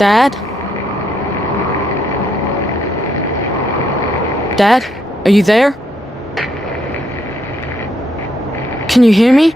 Dad? Dad? Are you there? Can you hear me?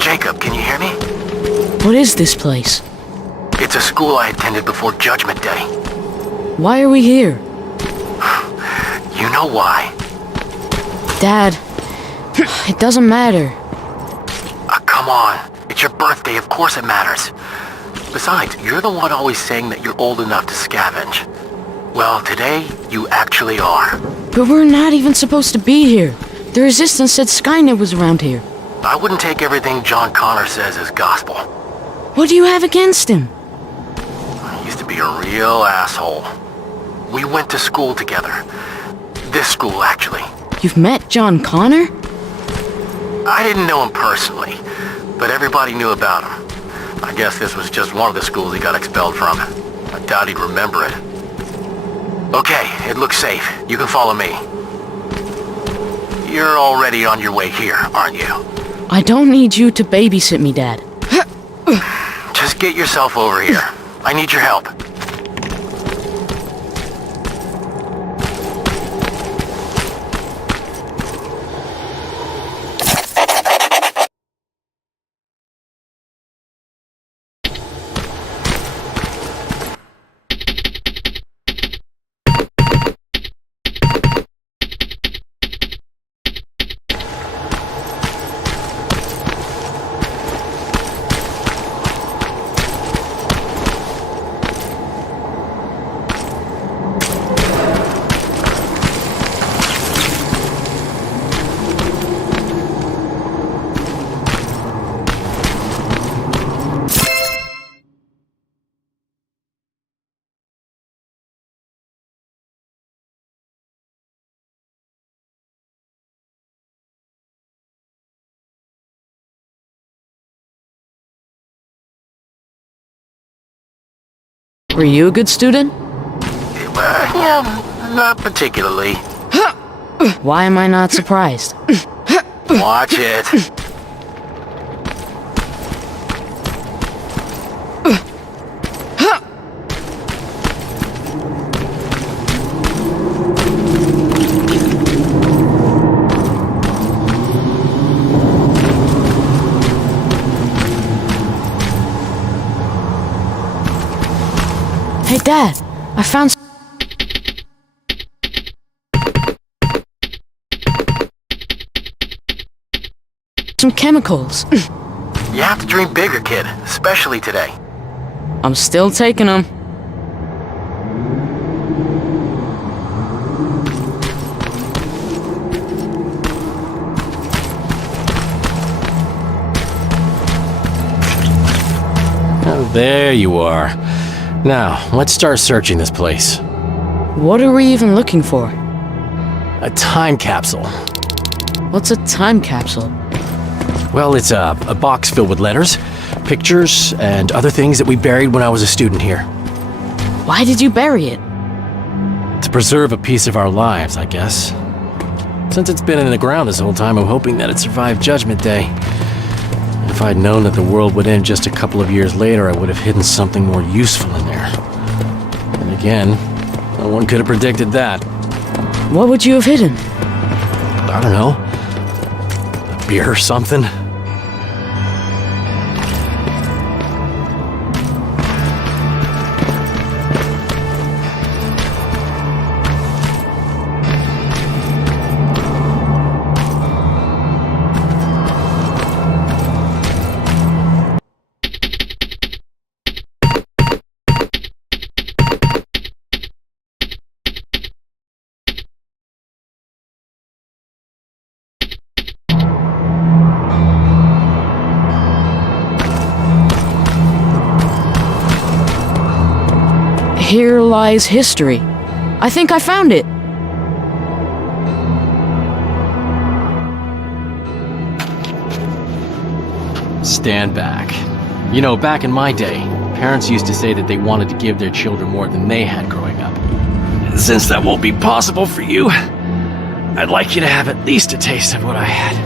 Jacob, can you hear me? What is this place? It's a school I attended before Judgment Day. Why are we here? You know why? Dad, it doesn't matter. Come on. It's your birthday, of course it matters. Besides, you're the one always saying that you're old enough to scavenge. Well, today, you actually are. But we're not even supposed to be here. The Resistance said Skynet was around here. I wouldn't take everything John Connor says as gospel. What do you have against him? He used to be a real asshole. We went to school together. This school, actually. You've met John Connor? I didn't know him personally, but everybody knew about him. I guess this was just one of the schools he got expelled from. I doubt he'd remember it. Okay, it looks safe. You can follow me. You're already on your way here, aren't you? I don't need you to babysit me, Dad. Just get yourself over here. I need your help. Were you a good student? Yeah, not particularly. Why am I not surprised? Watch it. Hey, Dad, I found some chemicals. You have to dream bigger, kid, especially today. I'm still taking them. Oh, there you are. Now, let's start searching this place. What are we even looking for? A time capsule. What's a time capsule? Well, it's a box filled with letters, pictures, and other things that we buried when I was a student here. Why did you bury it? To preserve a piece of our lives, I guess. Since it's been in the ground this whole time, I'm hoping that it survived Judgment Day. If I'd known that the world would end just a couple of years later, I would have hidden something more useful in there. And again, no one could have predicted that. What would you have hidden? I don't know. A beer or something? Here lies history. I think I found it. Stand back. You know, back in my day, parents used to say that they wanted to give their children more than they had growing up. Since that won't be possible for you, I'd like you to have at least a taste of what I had.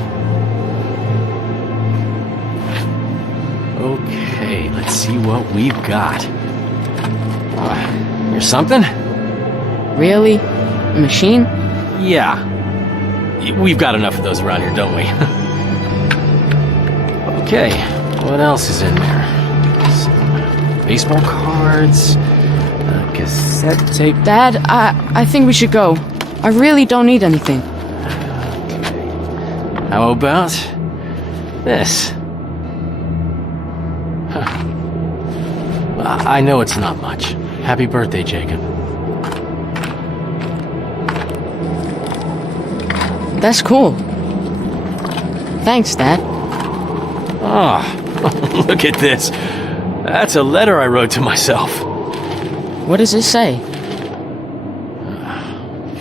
Okay, let's see what we've got. Here's something? Really? A machine? Yeah. We've got enough of those around here, don't we? Okay, what else is in there? Some baseball cards, a cassette tape. Dad, I think we should go. I really don't need anything. How about this? Huh. I know it's not much. Happy birthday, Jacob. That's cool. Thanks, Dad. Oh, look at this. That's a letter I wrote to myself. What does it say?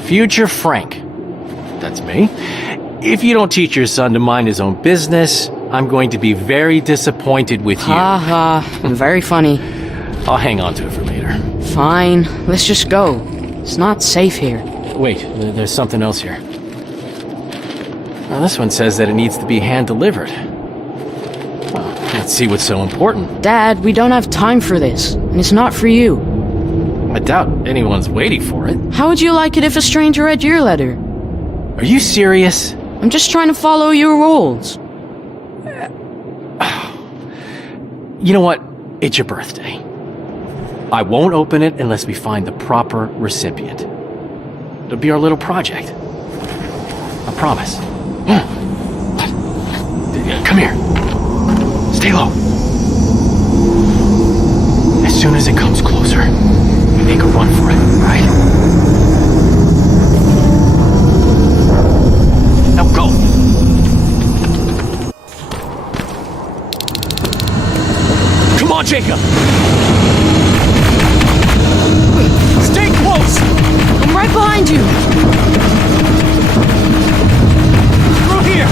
Future Frank. That's me. If you don't teach your son to mind his own business, I'm going to be very disappointed with you. Ha ha. Very funny. I'll hang on to it for later. Fine. Let's just go. It's not safe here. Wait, there's something else here. Well, this one says that it needs to be hand-delivered. Well, let's see what's so important. Dad, we don't have time for this. And it's not for you. I doubt anyone's waiting for it. How would you like it if a stranger read your letter? Are you serious? I'm just trying to follow your rules. You know what? It's your birthday. I won't open it unless we find the proper recipient. It'll be our little project. I promise. Come here. Stay low. As soon as it comes closer, make a run for it, right? Now go! Come on, Jacob! Stay close! I'm right behind you! Through here!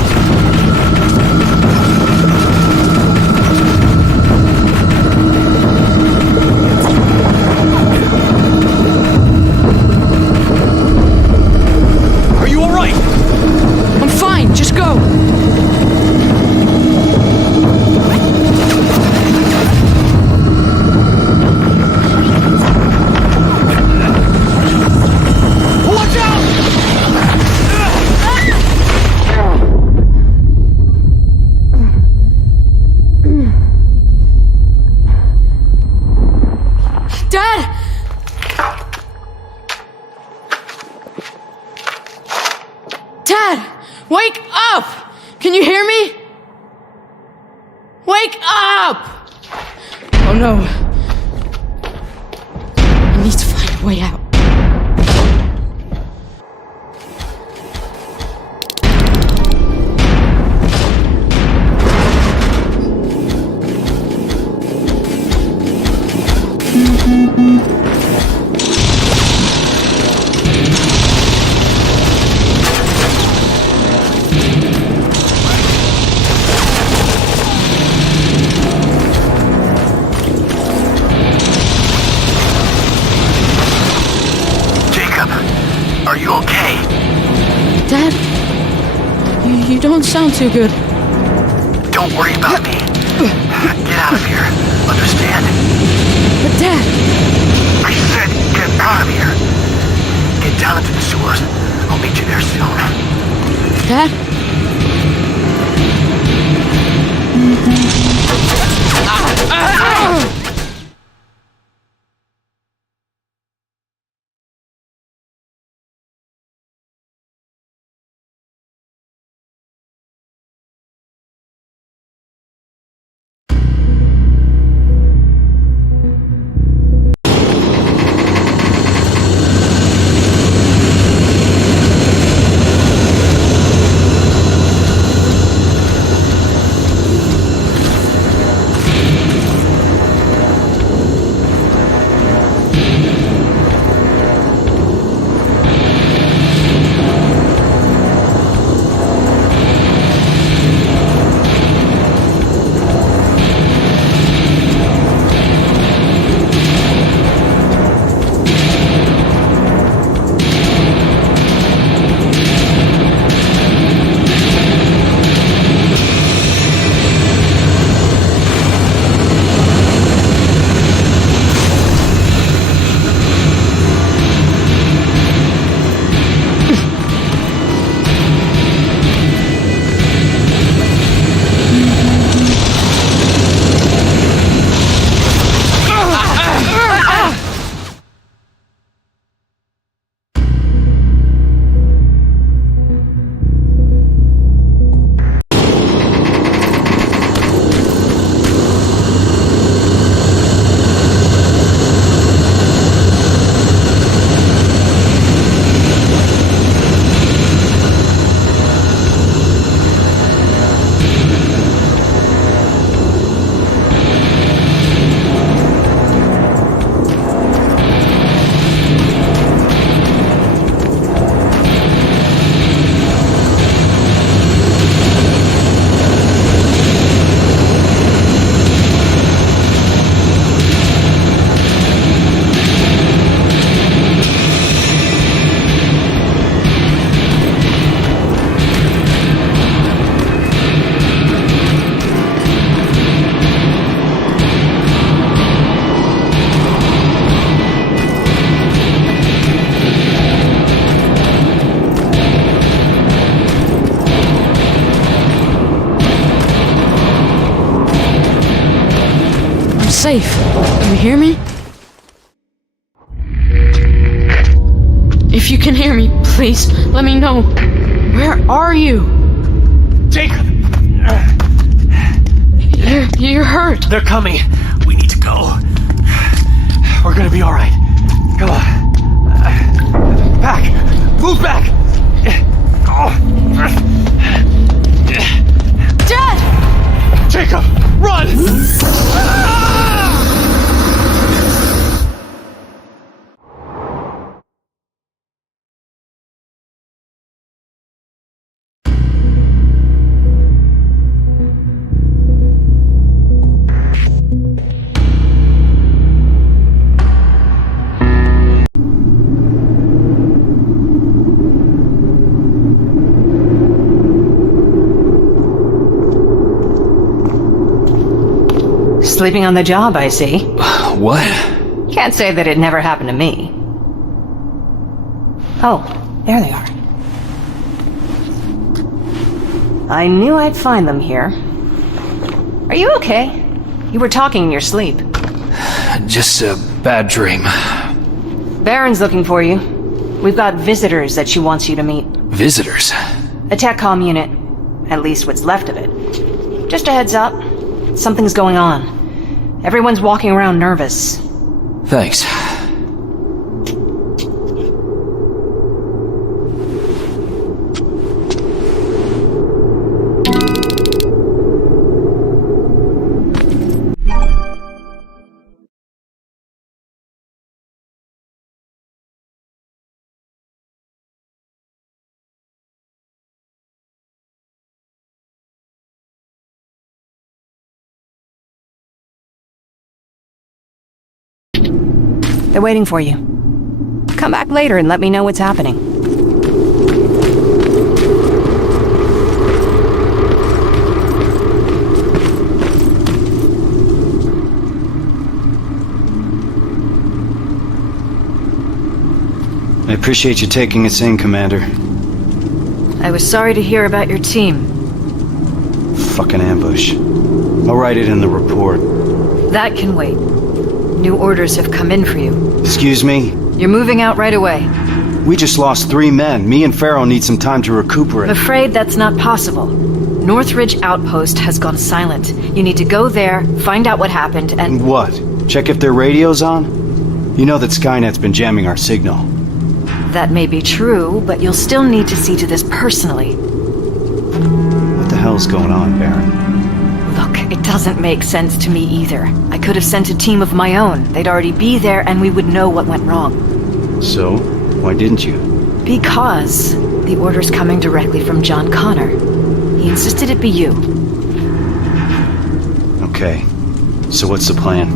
Wake up! Can you hear me? Wake up! Oh no. I need to find a way out. Are you okay? Dad? You don't sound too good. Don't worry about me. Get out of here. Understand? But Dad... I said get out of here. Get down into the sewers. I'll meet you there soon. Dad? Safe. Can you hear me? If you can hear me, please let me know. Where are you? Jacob! You're hurt. They're coming. We need to go. We're gonna be alright. Come on. Back! Move back! Dad! Jacob! Run! Sleeping on the job, I see. What? Can't say that it never happened to me. Oh, there they are. I knew I'd find them here. Are you okay? You were talking in your sleep. Just a bad dream. Baron's looking for you. We've got visitors that she wants you to meet. Visitors? A TechCom unit. At least what's left of it. Just a heads up. Something's going on. Everyone's walking around nervous. Thanks. They're waiting for you. Come back later and let me know what's happening. I appreciate you taking us in, Commander. I was sorry to hear about your team. Fucking ambush. I'll write it in the report. That can wait. New orders have come in for you. Excuse me? You're moving out right away. We just lost 3 men. Me and Farrell need some time to recuperate. I'm afraid that's not possible. Northridge Outpost has gone silent. You need to go there, find out what happened, and... And what? Check if their radio's on? You know that Skynet's been jamming our signal. That may be true, but you'll still need to see to this personally. What the hell's going on, Baron? Look, it doesn't make sense to me either. I could have sent a team of my own. They'd already be there and we would know what went wrong. So, why didn't you? Because the order's coming directly from John Connor. He insisted it be you. Okay. So what's the plan?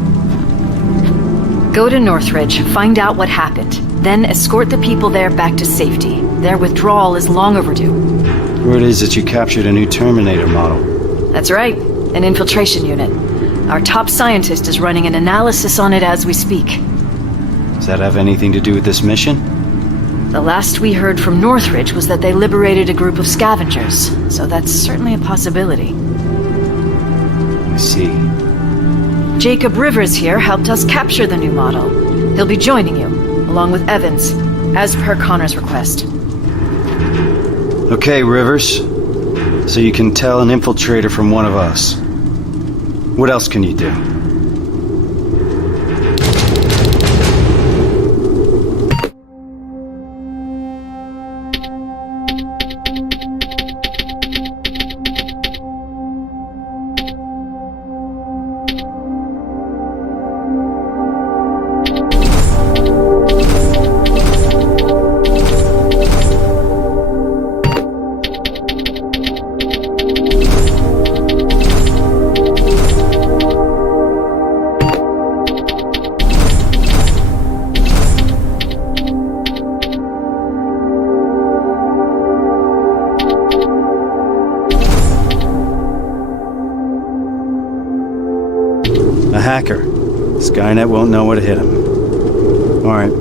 Go to Northridge, find out what happened. Then escort the people there back to safety. Their withdrawal is long overdue. Word is that you captured a new Terminator model. That's right, an infiltration unit. Our top scientist is running an analysis on it as we speak. Does that have anything to do with this mission? The last we heard from Northridge was that they liberated a group of scavengers, so that's certainly a possibility. I see. Jacob Rivers here helped us capture the new model. He'll be joining you, along with Evans, as per Connor's request. Okay, Rivers. So you can tell an infiltrator from one of us. What else can you do? A hacker. Skynet won't know what hit him. Alright.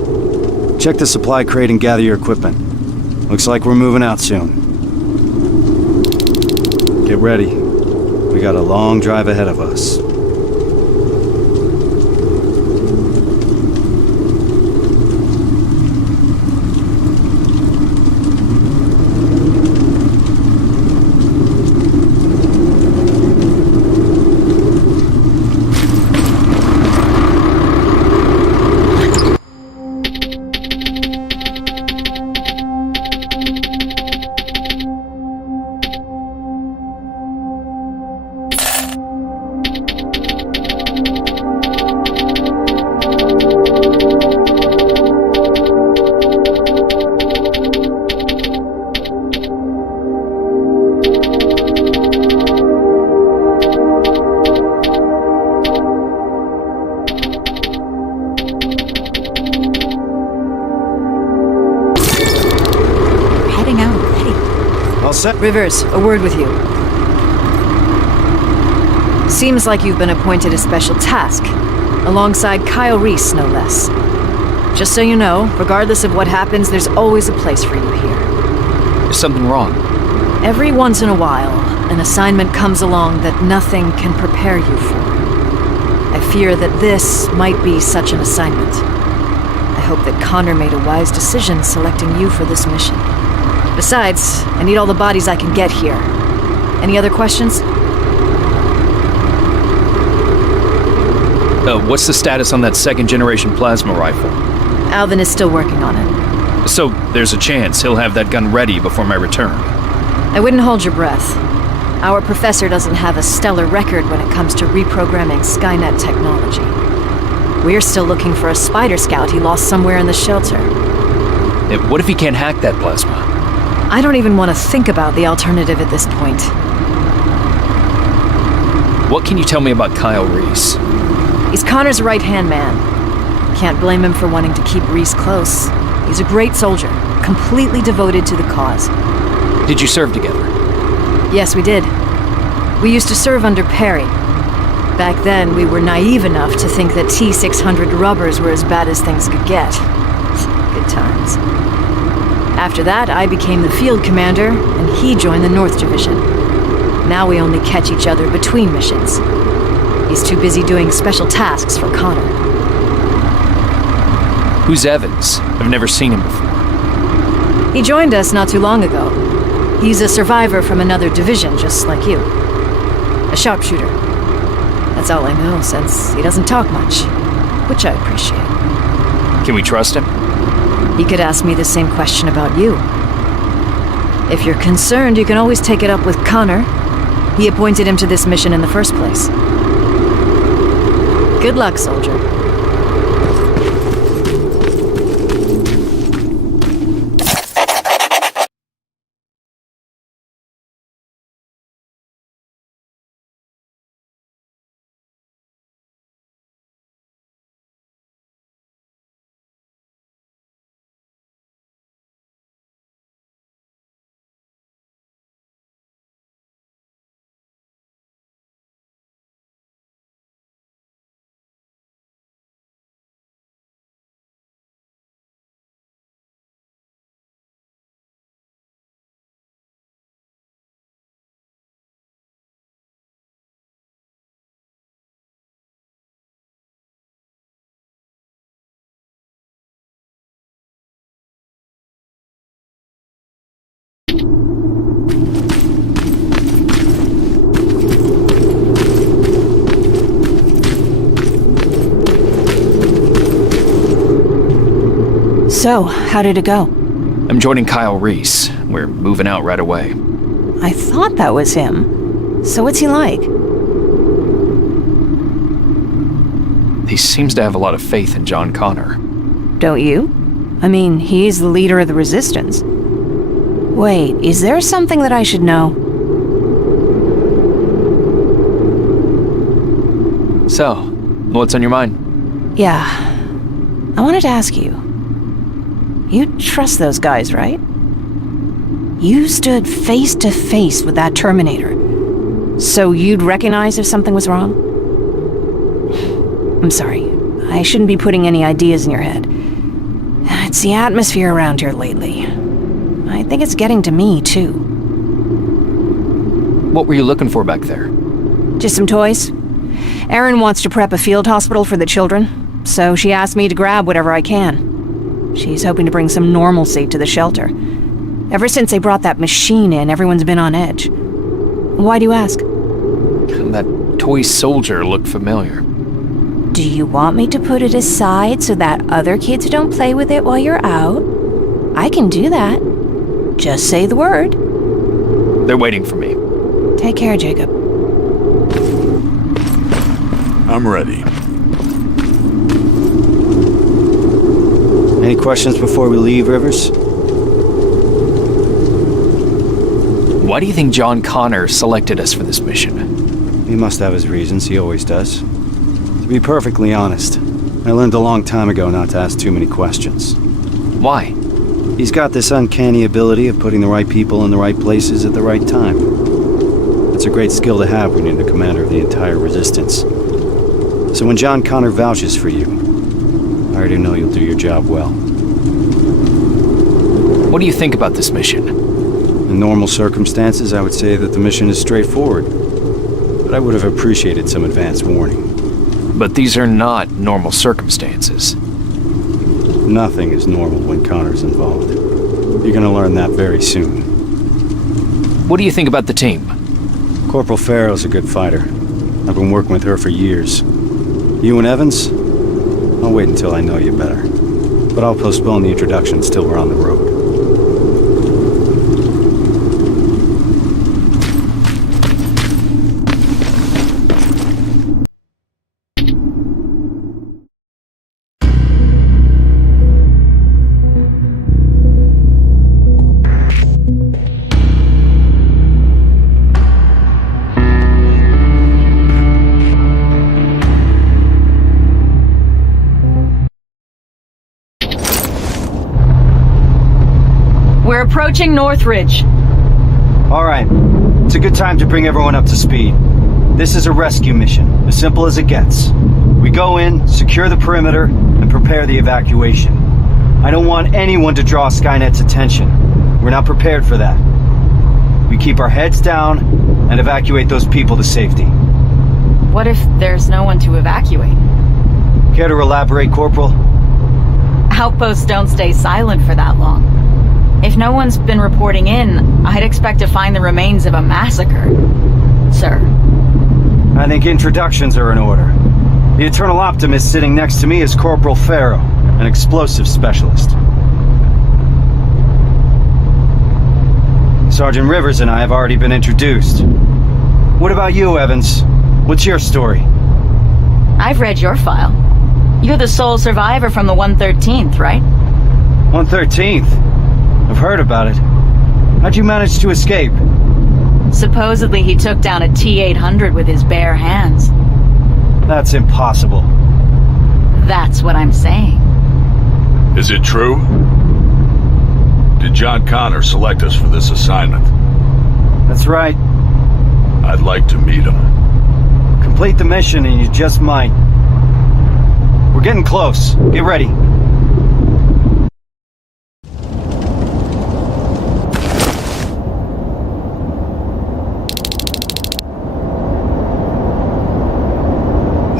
Check the supply crate and gather your equipment. Looks like we're moving out soon. Get ready. We got a long drive ahead of us. All set? Rivers, a word with you. Seems like you've been appointed a special task, alongside Kyle Reese, no less. Just so you know, regardless of what happens, there's always a place for you here. Is something wrong? Every once in a while, an assignment comes along that nothing can prepare you for. I fear that this might be such an assignment. I hope that Connor made a wise decision selecting you for this mission. Besides, I need all the bodies I can get here. Any other questions? What's the status on that second-generation plasma rifle? Alvin is still working on it. So, there's a chance he'll have that gun ready before my return. I wouldn't hold your breath. Our professor doesn't have a stellar record when it comes to reprogramming Skynet technology. We're still looking for a Spider Scout he lost somewhere in the shelter. What if he can't hack that plasma? I don't even want to think about the alternative at this point. What can you tell me about Kyle Reese? He's Connor's right-hand man. Can't blame him for wanting to keep Reese close. He's a great soldier, completely devoted to the cause. Did you serve together? Yes, we did. We used to serve under Perry. Back then, we were naive enough to think that T-600 rubbers were as bad as things could get. Good times. After that, I became the field commander, and he joined the North Division. Now we only catch each other between missions. He's too busy doing special tasks for Connor. Who's Evans? I've never seen him before. He joined us not too long ago. He's a survivor from another division, just like you. A sharpshooter. That's all I know, since he doesn't talk much, which I appreciate. Can we trust him? He could ask me the same question about you. If you're concerned, you can always take it up with Connor. He appointed him to this mission in the first place. Good luck, soldier. So, how did it go? I'm joining Kyle Reese. We're moving out right away. I thought that was him. So what's he like? He seems to have a lot of faith in John Connor. Don't you? I mean, he's the leader of the Resistance. Wait, is there something that I should know? So, what's on your mind? Yeah. I wanted to ask you. You trust those guys, right? You stood face to face with that Terminator. So you'd recognize if something was wrong? I'm sorry. I shouldn't be putting any ideas in your head. It's the atmosphere around here lately. I think it's getting to me, too. What were you looking for back there? Just some toys. Erin wants to prep a field hospital for the children, so she asked me to grab whatever I can. She's hoping to bring some normalcy to the shelter. Ever since they brought that machine in, everyone's been on edge. Why do you ask? That toy soldier looked familiar. Do you want me to put it aside so that other kids don't play with it while you're out? I can do that. Just say the word. They're waiting for me. Take care, Jacob. I'm ready. Any questions before we leave, Rivers? Why do you think John Connor selected us for this mission? He must have his reasons, he always does. To be perfectly honest, I learned a long time ago not to ask too many questions. Why? He's got this uncanny ability of putting the right people in the right places at the right time. It's a great skill to have when you're the commander of the entire Resistance. So when John Connor vouches for you, I already know you'll do your job well. What do you think about this mission? In normal circumstances, I would say that the mission is straightforward. But I would have appreciated some advance warning. But these are not normal circumstances. Nothing is normal when Connor's involved. You're gonna learn that very soon. What do you think about the team? Corporal Farrow's a good fighter. I've been working with her for years. You and Evans? I'll wait until I know you better. But I'll postpone the introductions till we're on the road. We're approaching Northridge. All right. It's a good time to bring everyone up to speed. This is a rescue mission, as simple as it gets. We go in, secure the perimeter, and prepare the evacuation. I don't want anyone to draw Skynet's attention. We're not prepared for that. We keep our heads down and evacuate those people to safety. What if there's no one to evacuate? Care to elaborate, Corporal? Outposts don't stay silent for that long. If no one's been reporting in, I'd expect to find the remains of a massacre, sir. I think introductions are in order. The Eternal Optimist sitting next to me is Corporal Farrow, an explosive specialist. Sergeant Rivers and I have already been introduced. What about you, Evans? What's your story? I've read your file. You're the sole survivor from the 113th, right? 113th? I've heard about it. How'd you manage to escape? Supposedly he took down a T-800 with his bare hands. That's impossible. That's what I'm saying. Is it true? Did John Connor select us for this assignment? That's right. I'd like to meet him. Complete the mission and you just might. We're getting close. Get ready.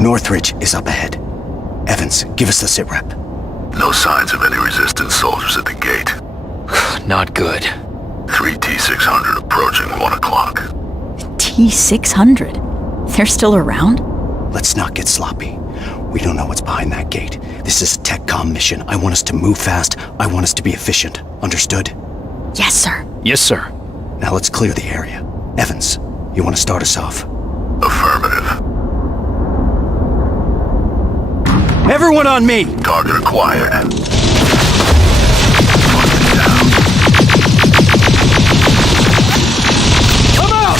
Northridge is up ahead. Evans, give us the sitrep. No signs of any resistance soldiers at the gate. Not good. 3 T-600 approaching 1 o'clock. T-600? They're still around? Let's not get sloppy. We don't know what's behind that gate. This is a TechCom mission. I want us to move fast. I want us to be efficient. Understood? Yes, sir. Yes, sir. Now let's clear the area. Evans, you want to start us off? Affirmative. Everyone on me! Target acquired. Come out!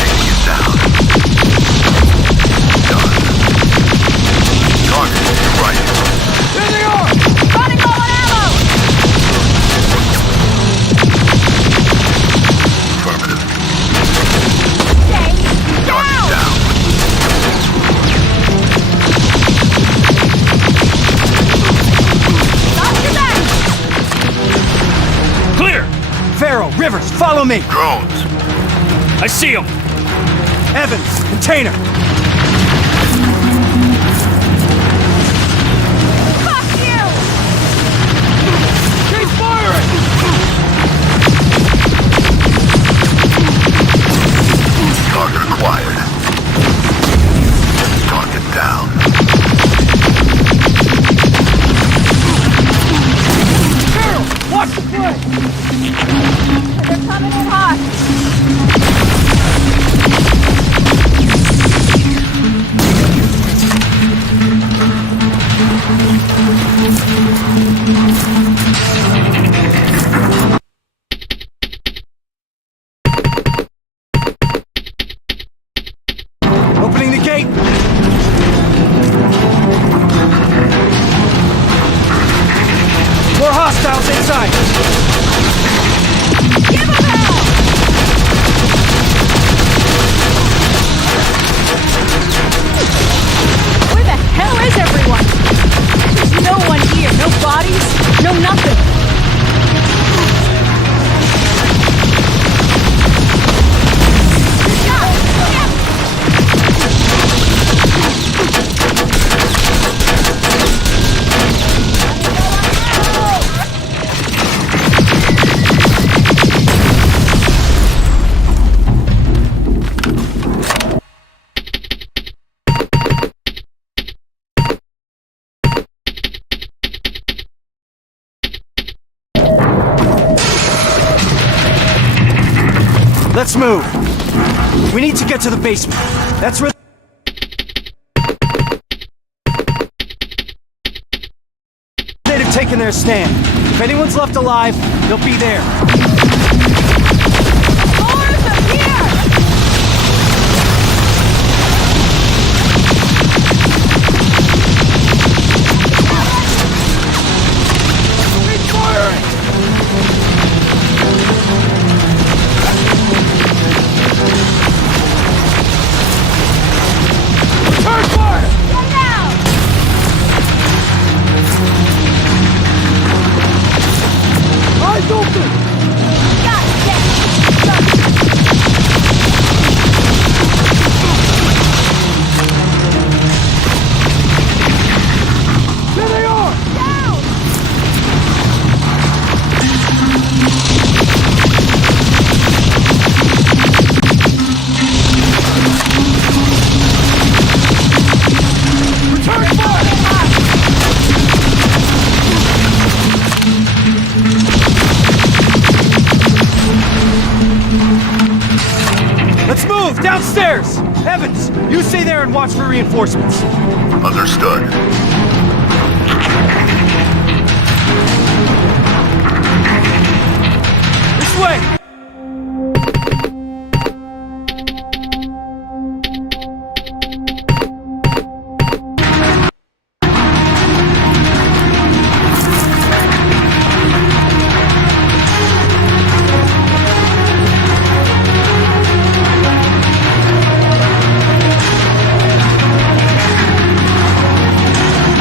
Taking it down. Done. Target to your right. There they are! Running low on ammo! Affirmative. Down! Down. Clear! Farrow, Rivers, follow me! Drones. I see him! Evans, container! Fuck you! Keep firing! Target acquired. Target down. Farrow, watch the play! They're coming in hot. Let's move. We need to get to the basement. That's where... They've taken their stand. If anyone's left alive, they'll be there. Doors up here! Turn fire! Get down! Eyes open! God damn it! There they are! Down! Return fire! Let's move! Downstairs! Evans, you stay there and watch for reinforcements. Understood. This way!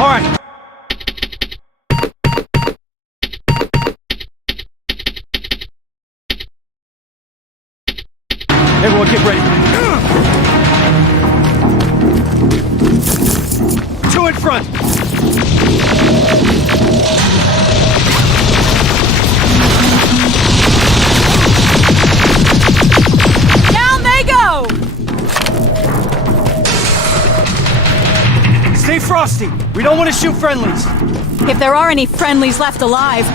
All right. Everyone get ready. Two in front. Down they go! Stay frosty. We don't want to shoot friendlies. If there are any friendlies left alive,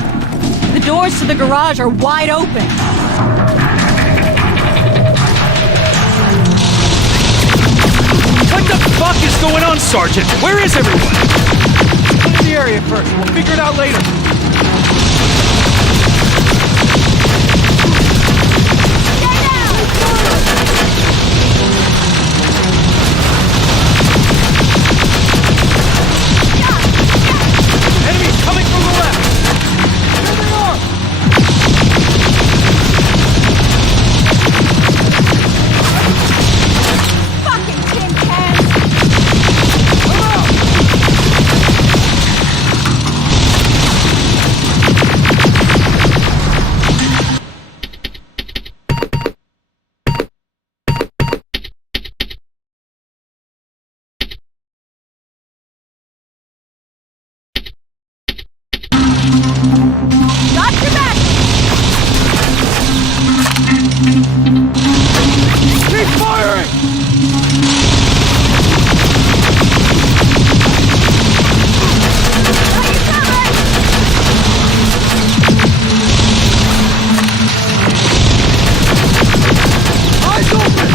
the doors to the garage are wide open. What the fuck is going on, Sergeant? Where is everyone? Clear the area first. We'll figure it out later. Enemies coming from the left. There they are. Fucking tin cans! Come out. Got your back! Keep firing. Eyes open.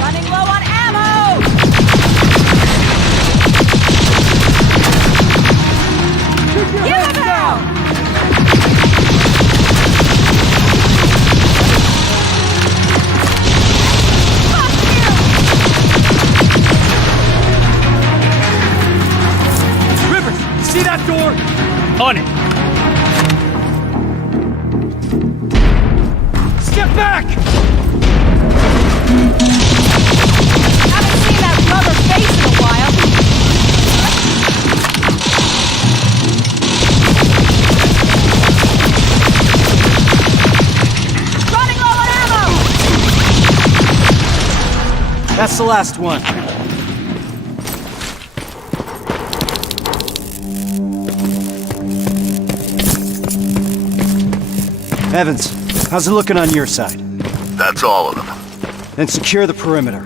Running low on ammo! Keep your Give heads him down. out! Fuck you! Rivers, see that door? On it. Step back. Haven't seen that rubber face in a while. Running low on ammo! That's the last one. Evans, how's it looking on your side? That's all of them. Then secure the perimeter.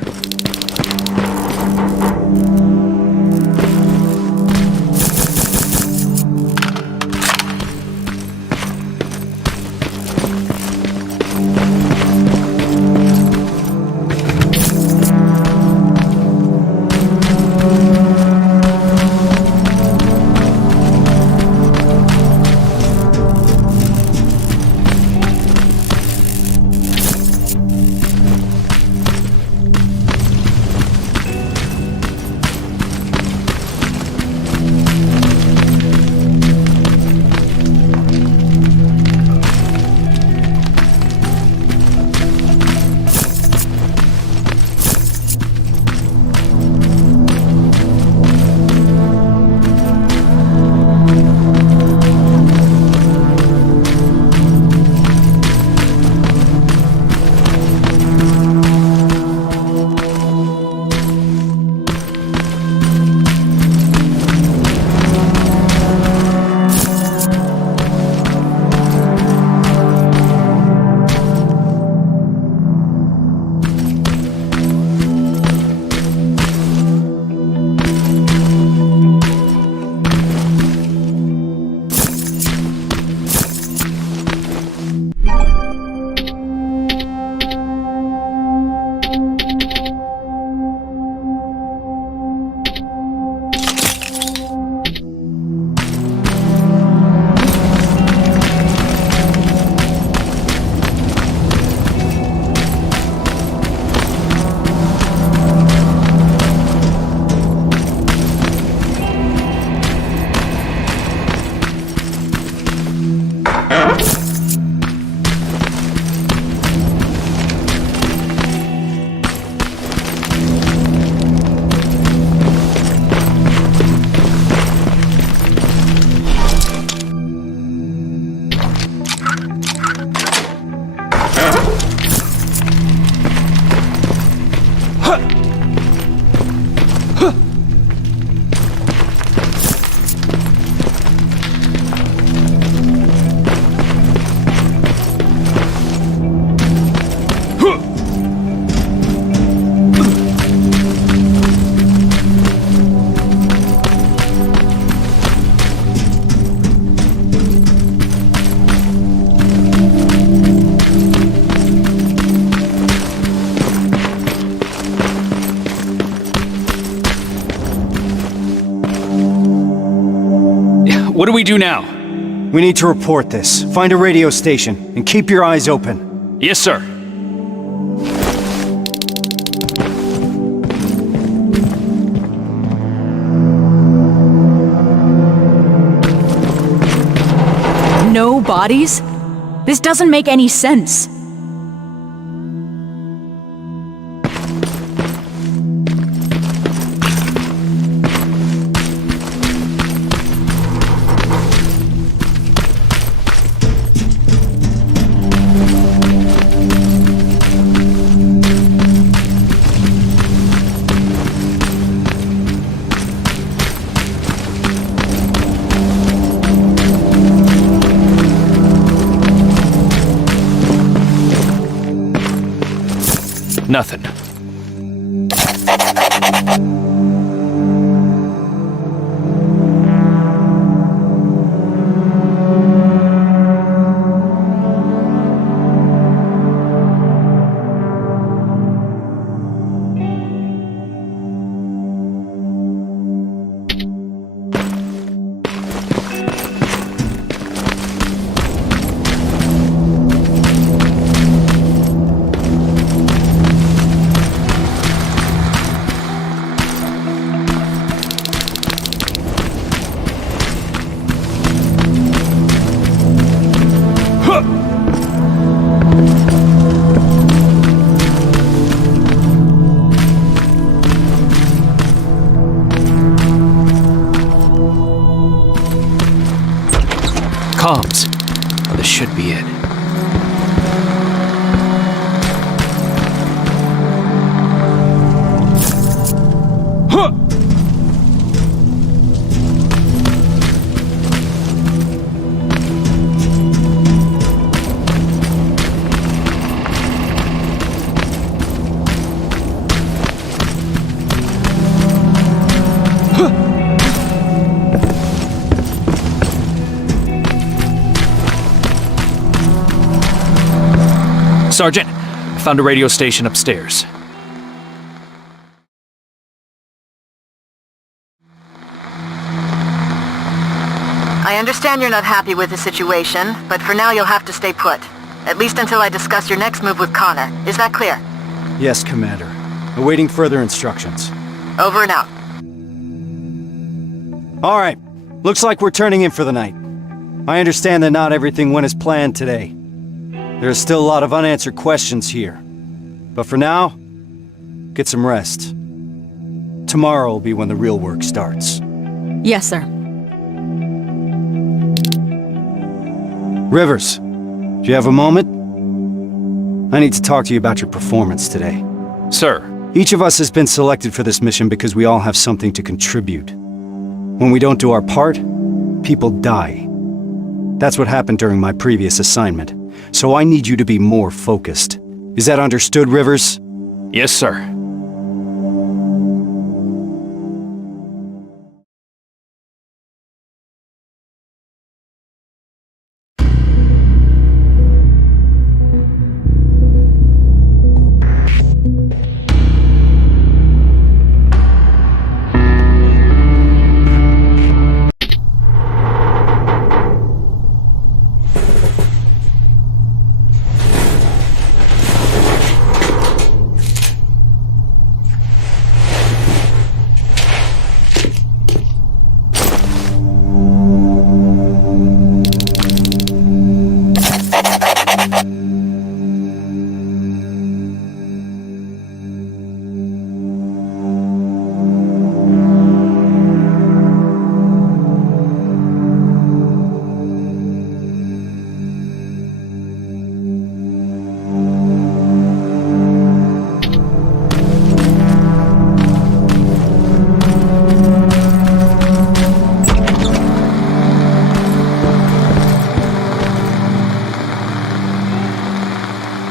do we do now? We need to report this. Find a radio station, and keep your eyes open. Yes, sir. No bodies? This doesn't make any sense. Nothing. Comms. Well, this should be it. Huh! Sergeant, I found a radio station upstairs. I understand you're not happy with the situation, but for now you'll have to stay put. At least until I discuss your next move with Connor. Is that clear? Yes, Commander. Awaiting further instructions. Over and out. All right. Looks like we're turning in for the night. I understand that not everything went as planned today. There are still a lot of unanswered questions here. But for now, get some rest. Tomorrow will be when the real work starts. Yes, sir. Rivers, do you have a moment? I need to talk to you about your performance today. Sir. Each of us has been selected for this mission because we all have something to contribute. When we don't do our part, people die. That's what happened during my previous assignment. So I need you to be more focused. Is that understood, Rivers? Yes, sir.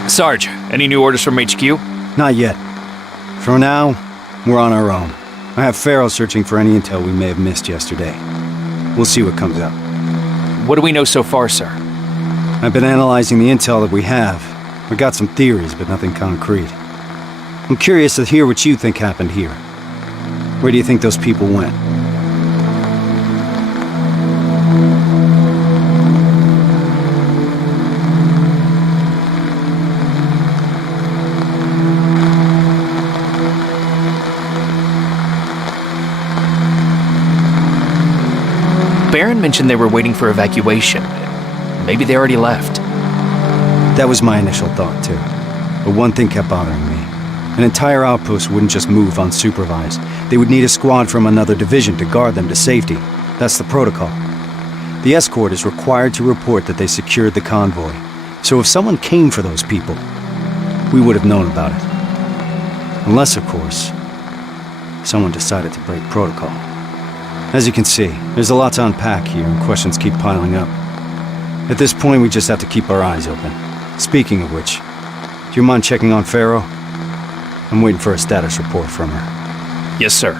Sarge, any new orders from HQ? Not yet. For now, we're on our own. I have Farrell searching for any intel we may have missed yesterday. We'll see what comes up. What do we know so far, sir? I've been analyzing the intel that we have. I got some theories, but nothing concrete. I'm curious to hear what you think happened here. Where do you think those people went? mentioned they were waiting for evacuation. Maybe they already left. That was my initial thought, too. But one thing kept bothering me. An entire outpost wouldn't just move unsupervised. They would need a squad from another division to guard them to safety. That's the protocol. The escort is required to report that they secured the convoy. So if someone came for those people, we would have known about it. Unless, of course, someone decided to break protocol. As you can see, there's a lot to unpack here, and questions keep piling up. At this point, we just have to keep our eyes open. Speaking of which, do you mind checking on Pharaoh? I'm waiting for a status report from her. Yes, sir.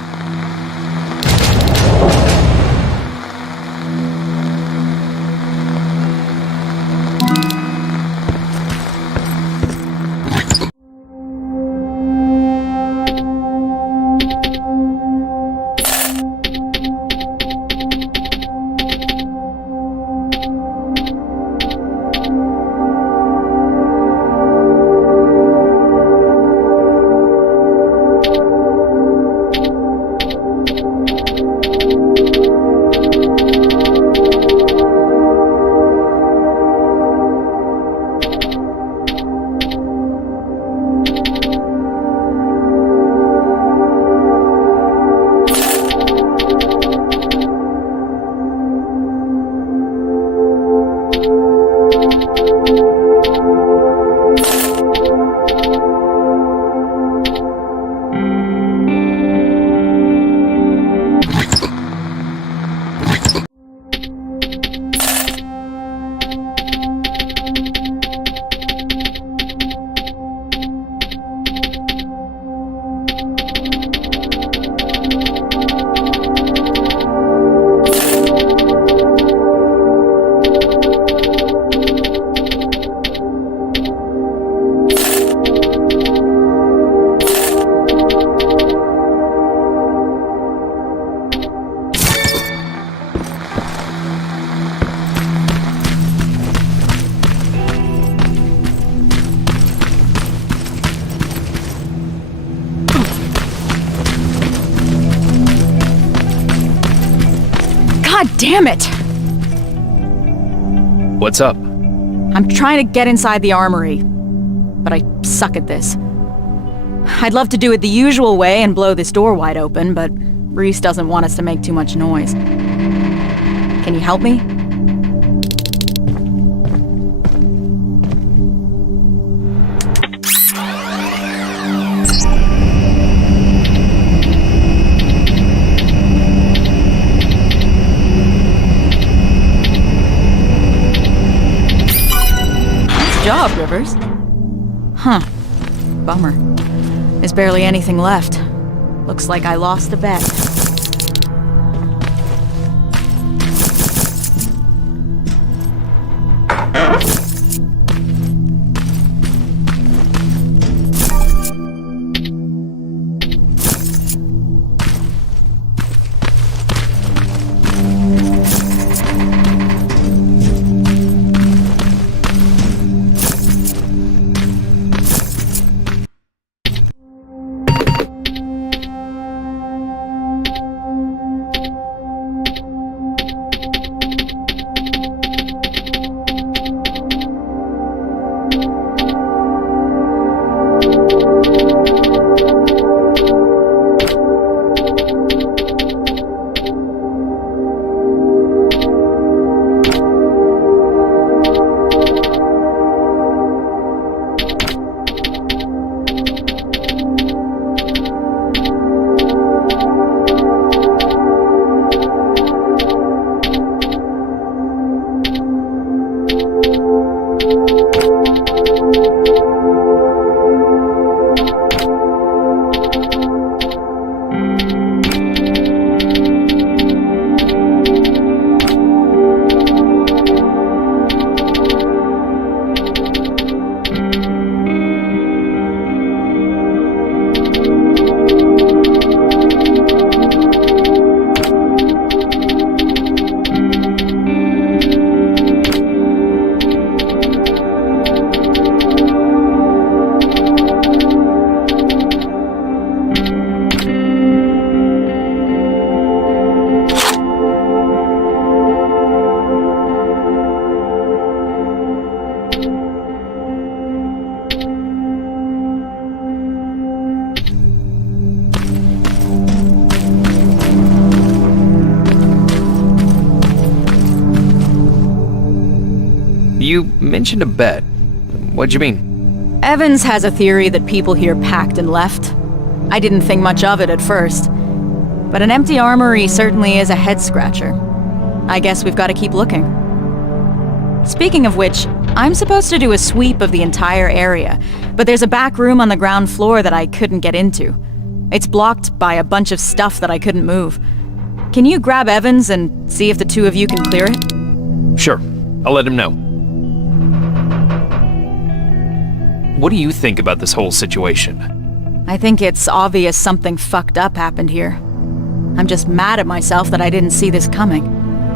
God damn it! What's up? I'm trying to get inside the armory, but I suck at this. I'd love to do it the usual way and blow this door wide open, but Reese doesn't want us to make too much noise. Can you help me? Good job, Rivers. Huh. Bummer. There's barely anything left. Looks like I lost a bet. You mentioned a bet. What'd you mean? Evans has a theory that people here packed and left. I didn't think much of it at first. But an empty armory certainly is a head-scratcher. I guess we've got to keep looking. Speaking of which, I'm supposed to do a sweep of the entire area, but there's a back room on the ground floor that I couldn't get into. It's blocked by a bunch of stuff that I couldn't move. Can you grab Evans and see if the two of you can clear it? Sure. I'll let him know. What do you think about this whole situation? I think it's obvious something fucked up happened here. I'm just mad at myself that I didn't see this coming.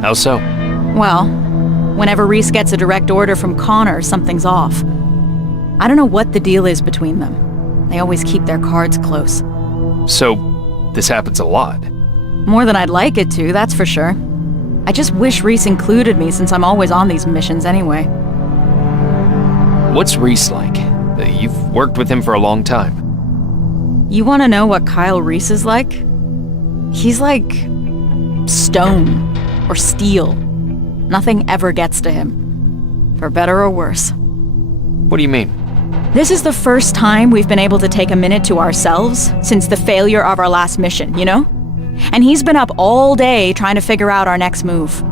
How so? Well, whenever Reese gets a direct order from Connor, something's off. I don't know what the deal is between them. They always keep their cards close. So, this happens a lot. More than I'd like it to, that's for sure. I just wish Reese included me since I'm always on these missions anyway. What's Reese like? You've worked with him for a long time. You want to know what Kyle Reese is like? He's like stone or steel. Nothing ever gets to him. For better or worse. What do you mean? This is the first time we've been able to take a minute to ourselves since the failure of our last mission, you know? And he's been up all day trying to figure out our next move.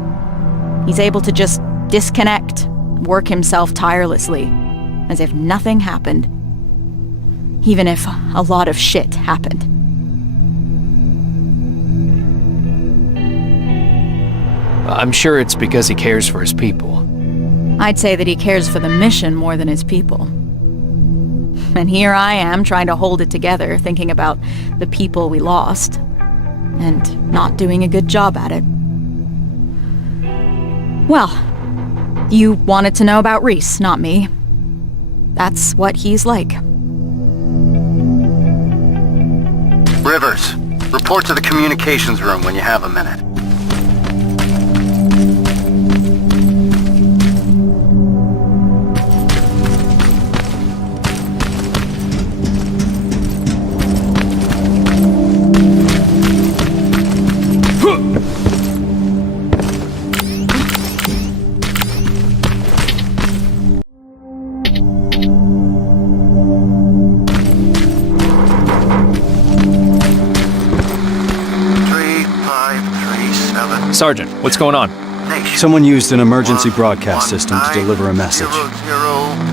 He's able to just disconnect, work himself tirelessly, as if nothing happened. Even if a lot of shit happened. I'm sure it's because he cares for his people. I'd say that he cares for the mission more than his people. And here I am trying to hold it together, thinking about the people we lost, and not doing a good job at it. Well, you wanted to know about Reese, not me. That's what he's like. Rivers, report to the communications room when you have a minute. Sergeant, what's going on? Someone used an emergency broadcast system to deliver a message.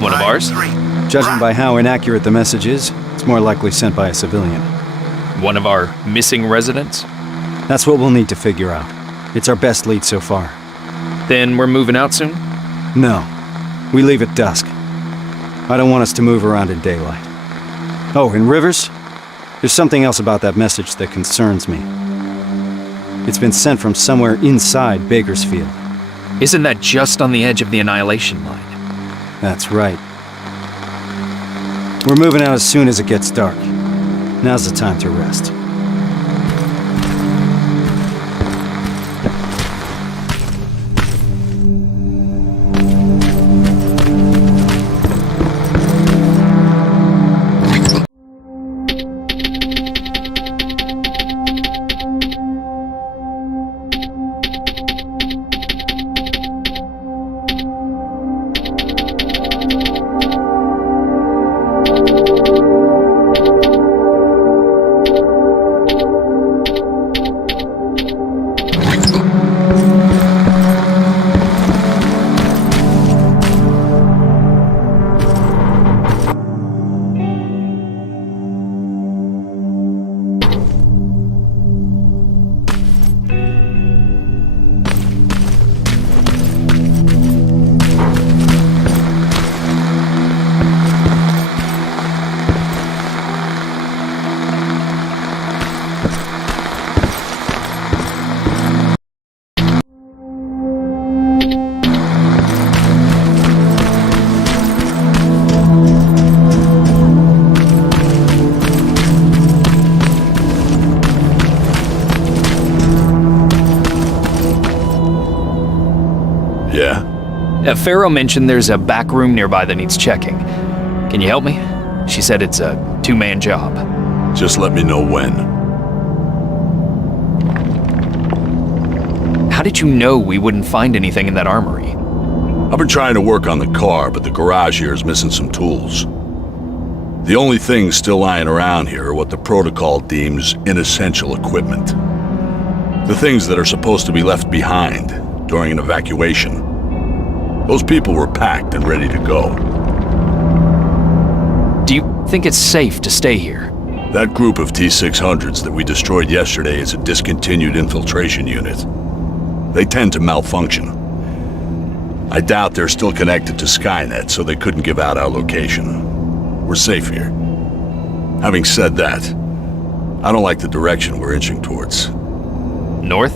One of ours? Judging by how inaccurate the message is, it's more likely sent by a civilian. One of our missing residents? That's what we'll need to figure out. It's our best lead so far. Then we're moving out soon? No. We leave at dusk. I don't want us to move around in daylight. Oh, and Rivers? There's something else about that message that concerns me. It's been sent from somewhere inside Bakersfield. Isn't that just on the edge of the Annihilation line? That's right. We're moving out as soon as it gets dark. Now's the time to rest. Farrow mentioned there's a back room nearby that needs checking. Can you help me? She said it's a two-man job. Just let me know when. How did you know we wouldn't find anything in that armory? I've been trying to work on the car, but the garage here is missing some tools. The only things still lying around here are what the protocol deems inessential equipment. The things that are supposed to be left behind during an evacuation. Those people were packed and ready to go. Do you think it's safe to stay here? That group of T-600s that we destroyed yesterday is a discontinued infiltration unit. They tend to malfunction. I doubt they're still connected to Skynet, so they couldn't give out our location. We're safe here. Having said that, I don't like the direction we're inching towards. North?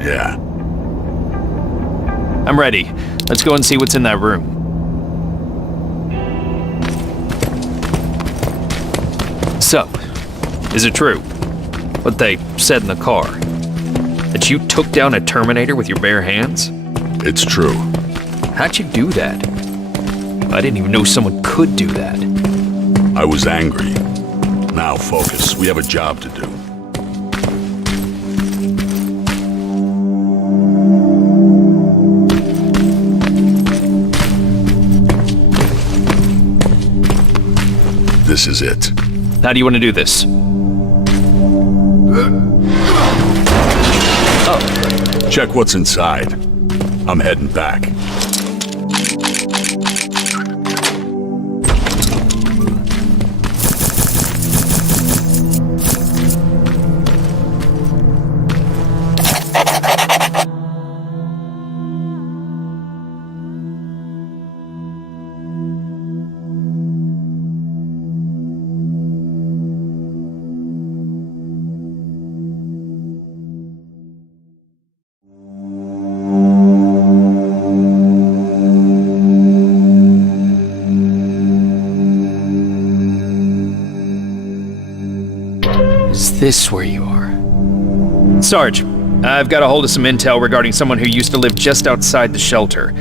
Yeah. I'm ready. Let's go and see what's in that room. So, is it true what they said in the car? That you took down a Terminator with your bare hands? It's true. How'd you do that? I didn't even know someone could do that. I was angry. Now focus. We have a job to do. This is it. How do you want to do this? Check what's inside. I'm heading back. Is this where you are? Sarge, I've got a hold of some intel regarding someone who used to live just outside the shelter.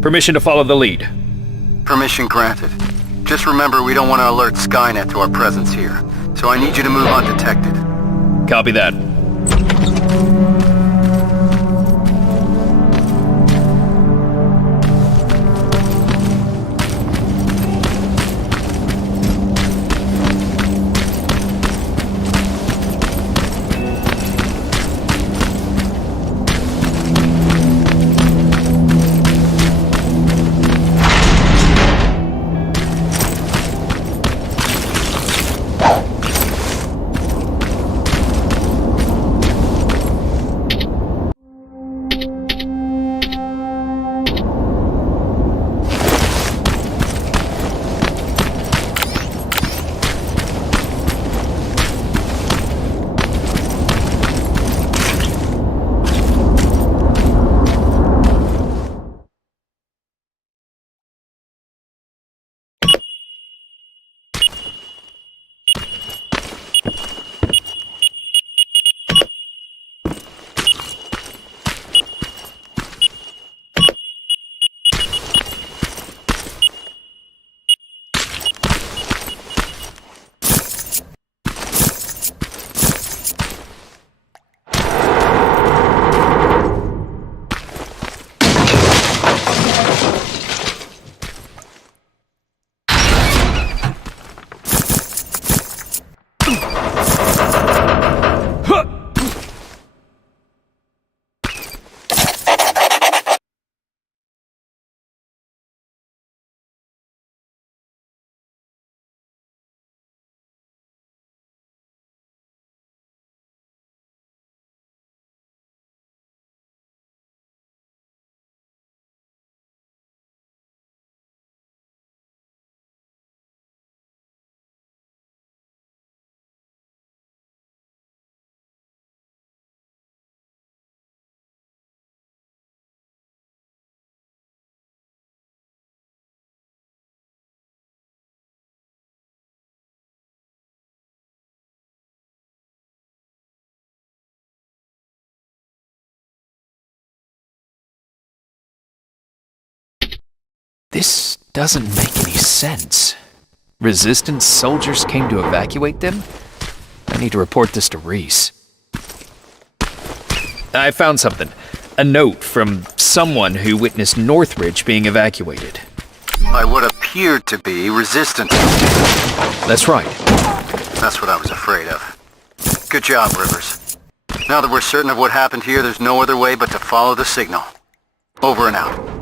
Permission to follow the lead. Permission granted. Just remember, we don't want to alert Skynet to our presence here, so I need you to move undetected. Copy that. This doesn't make any sense. Resistance soldiers came to evacuate them? I need to report this to Reese. I found something. A note from someone who witnessed Northridge being evacuated. By what appeared to be resistance. That's right. That's what I was afraid of. Good job, Rivers. Now that we're certain of what happened here, there's no other way but to follow the signal. Over and out.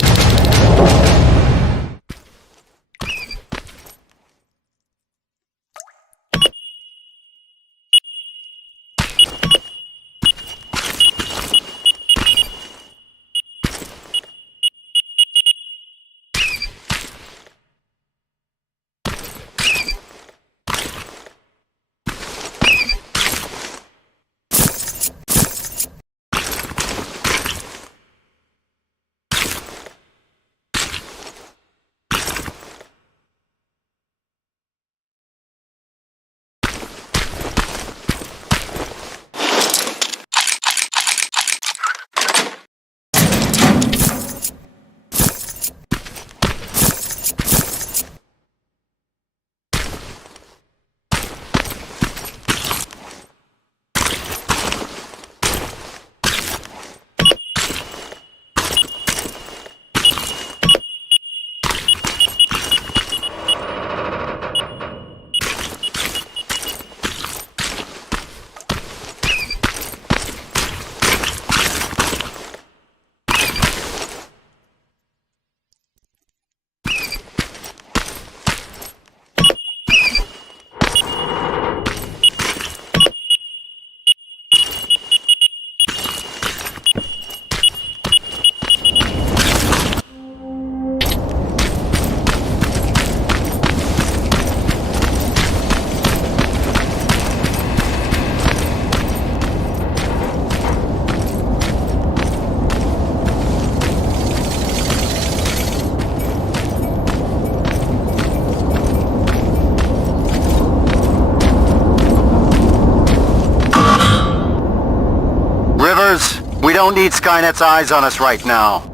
We don't need Skynet's eyes on us right now.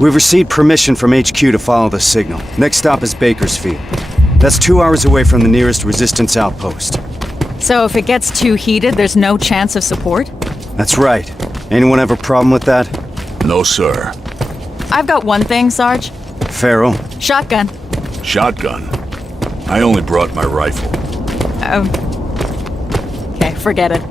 We've received permission from HQ to follow the signal. Next stop is Bakersfield. That's 2 hours away from the nearest resistance outpost. So if it gets too heated, there's no chance of support? That's right. Anyone have a problem with that? No, sir. I've got one thing, Sarge. Farrell? Shotgun. Shotgun? I only brought my rifle. Okay, forget it.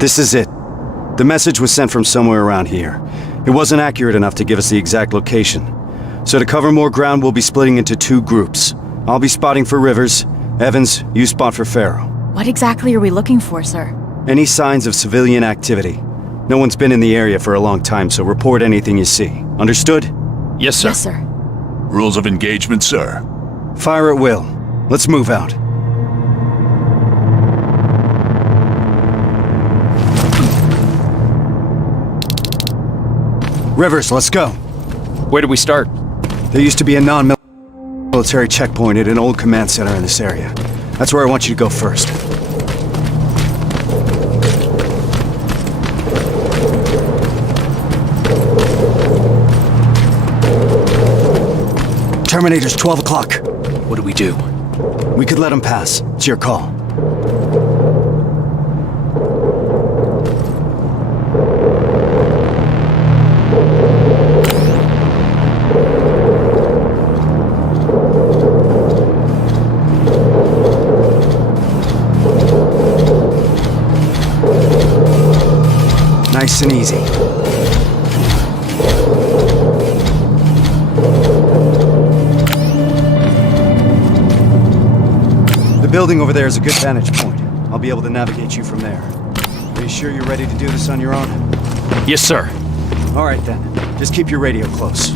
This is it. The message was sent from somewhere around here. It wasn't accurate enough to give us the exact location. So to cover more ground, we'll be splitting into 2 groups. I'll be spotting for Rivers. Evans, you spot for Farrell. What exactly are we looking for, sir? Any signs of civilian activity? No one's been in the area for a long time, so report anything you see. Understood? Yes, sir. Yes, sir. Rules of engagement, sir. Fire at will. Let's move out. Rivers, let's go. Where do we start? There used to be a non-military checkpoint at an old command center in this area. That's where I want you to go first. Terminator's 12 o'clock. What do we do? We could let him pass. It's your call. Nice and easy. The building over there is a good vantage point. I'll be able to navigate you from there. Are you sure you're ready to do this on your own? Yes, sir. All right then. Just keep your radio close.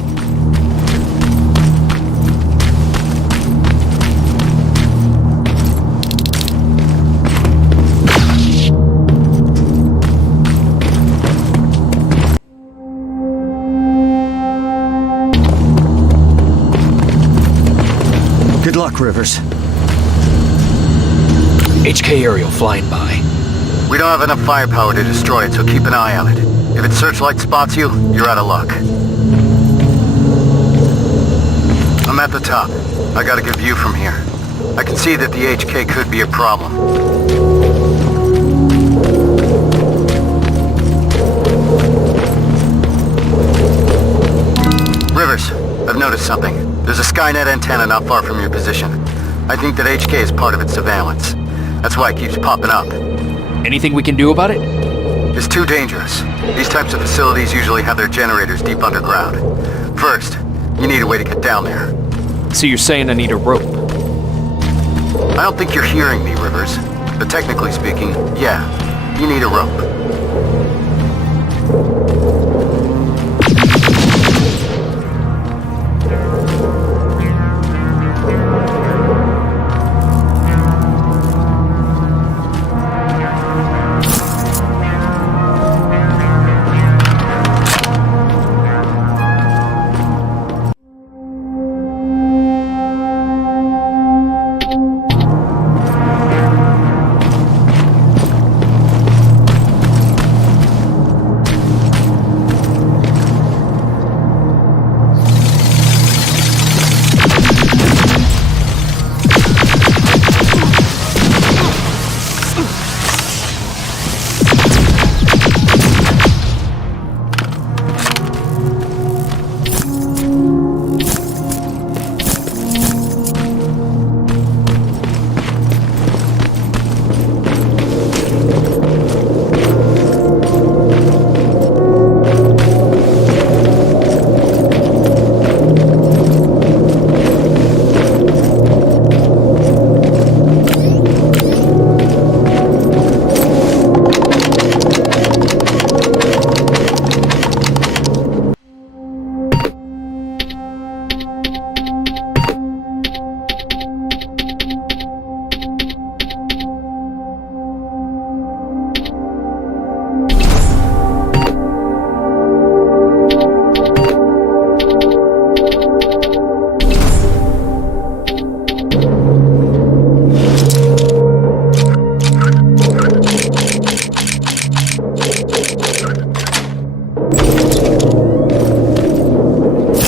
Good luck, Rivers. HK aerial flying by. We don't have enough firepower to destroy it, so keep an eye on it. If its searchlight spots you, you're out of luck. I'm at the top. I got a good view from here. I can see that the HK could be a problem. Rivers, I've noticed something. There's a Skynet antenna not far from your position. I think that HK is part of its surveillance. That's why it keeps popping up. Anything we can do about it? It's too dangerous. These types of facilities usually have their generators deep underground. First, you need a way to get down there. So you're saying I need a rope? I don't think you're hearing me, Rivers. But technically speaking, yeah, you need a rope.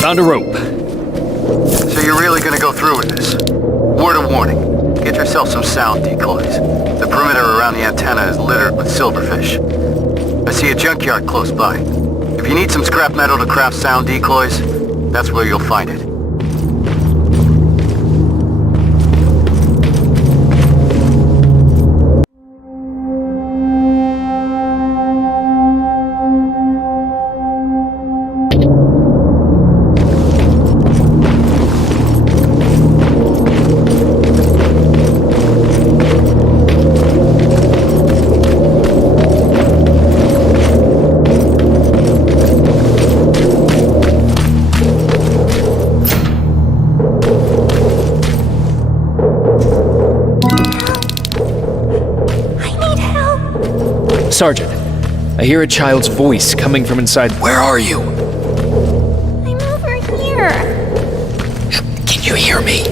Found a rope. So you're really gonna go through with this? Word of warning. Get yourself some sound decoys. The perimeter around the antenna is littered with silverfish. I see a junkyard close by. If you need some scrap metal to craft sound decoys, that's where you'll find it. Sergeant, I hear a child's voice coming from inside. Where are you? I'm over here. Can you hear me?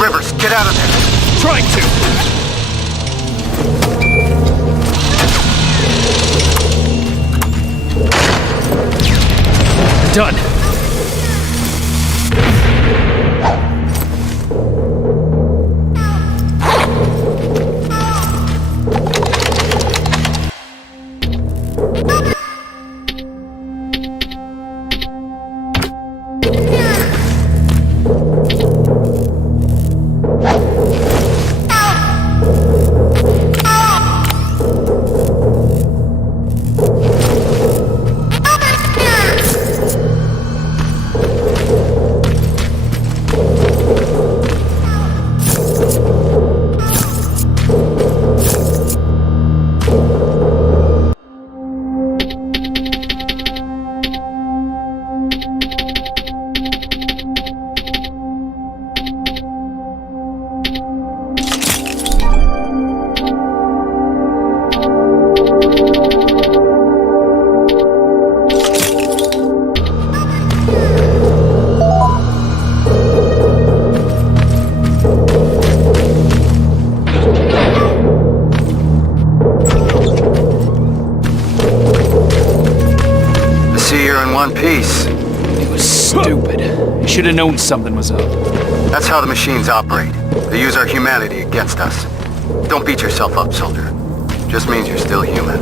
Rivers, get out of there! Trying to! Done. One piece. It was stupid. I should have known something was up. That's how the machines operate. They use our humanity against us. Don't beat yourself up, soldier. Just means you're still human.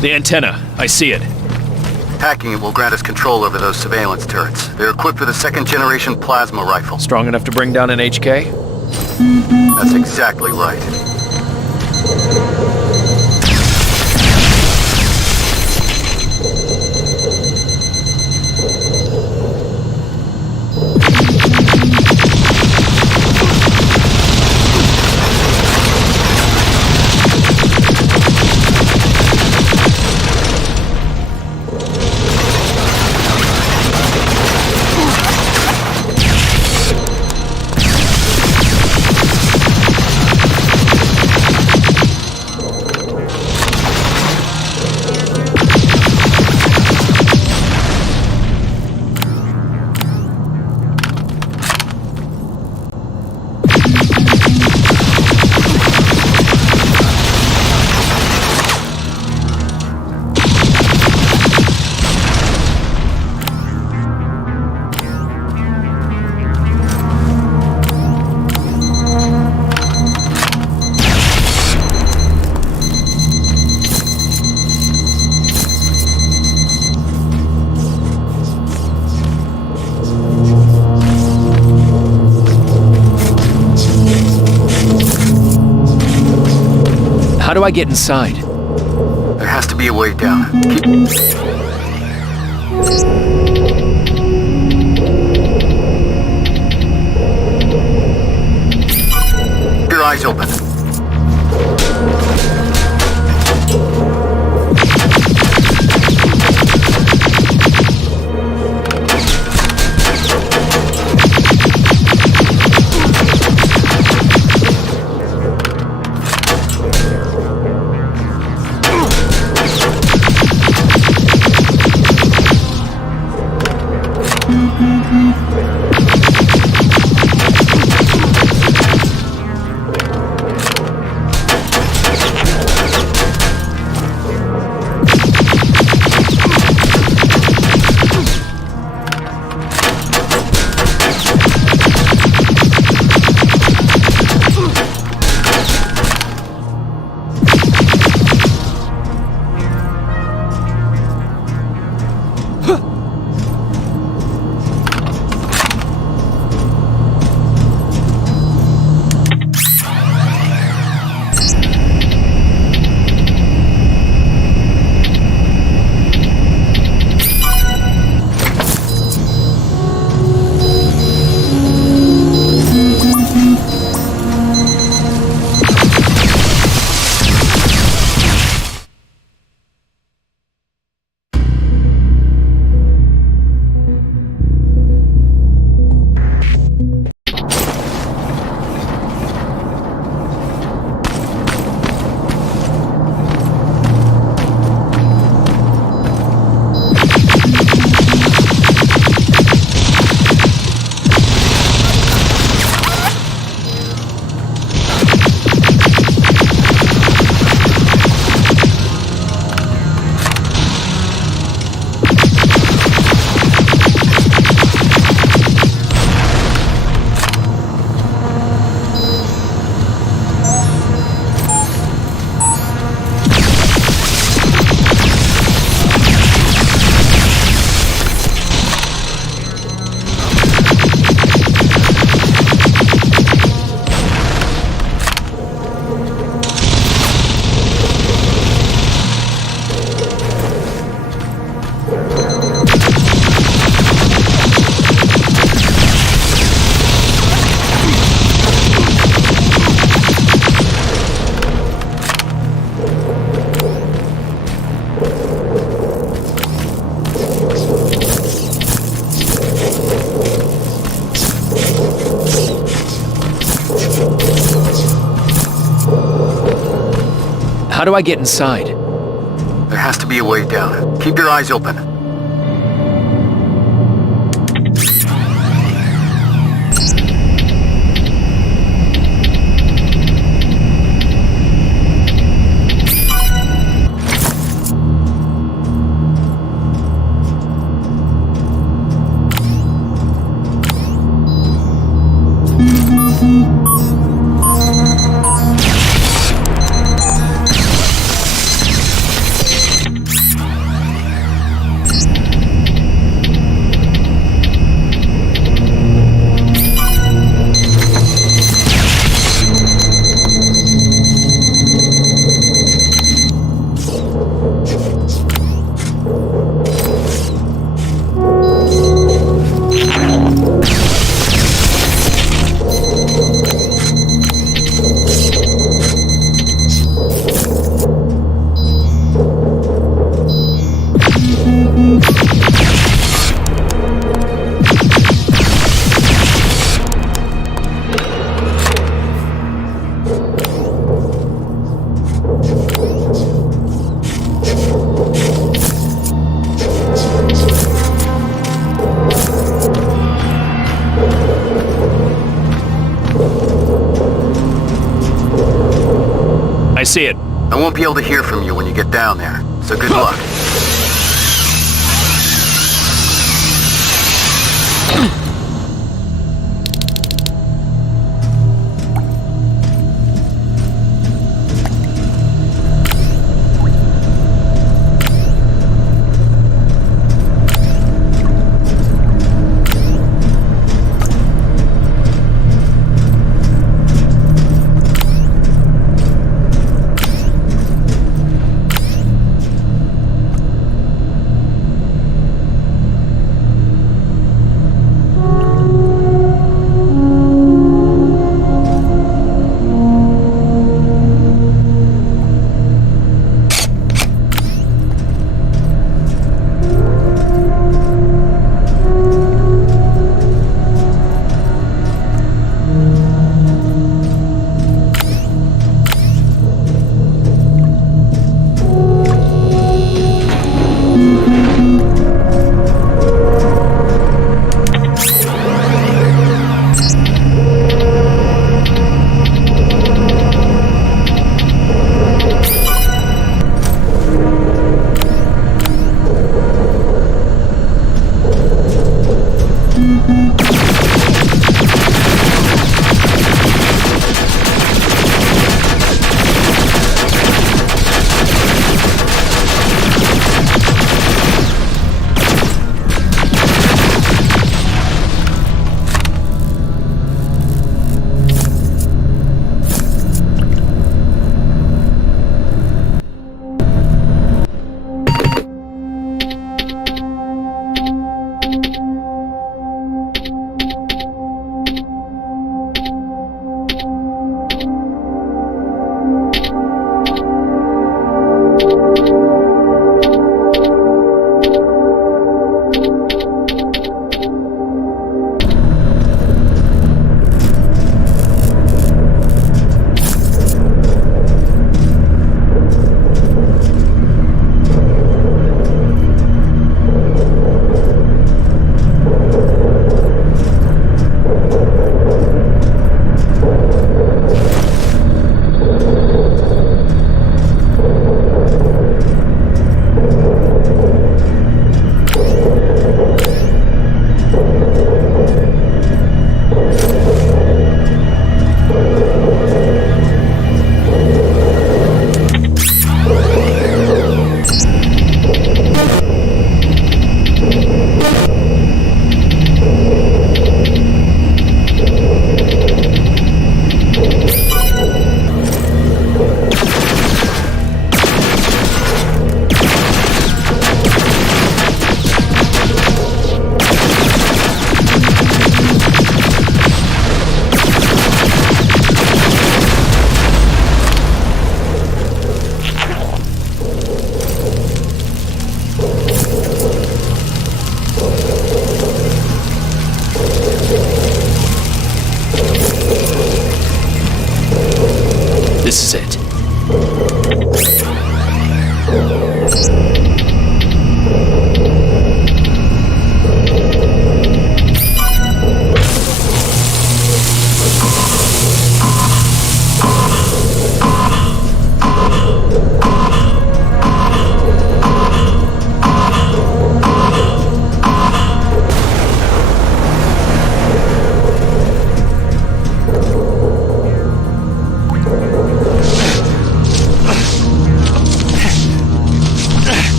The antenna. I see it. Hacking it will grant us control over those surveillance turrets. They're equipped with a second-generation plasma rifle. Strong enough to bring down an HK? That's exactly right. How do I get inside? There has to be a way down. Keep your eyes open. How do I get inside? There has to be a way down. Keep your eyes open. I see it. I won't be able to hear from you when you get down there, so good luck.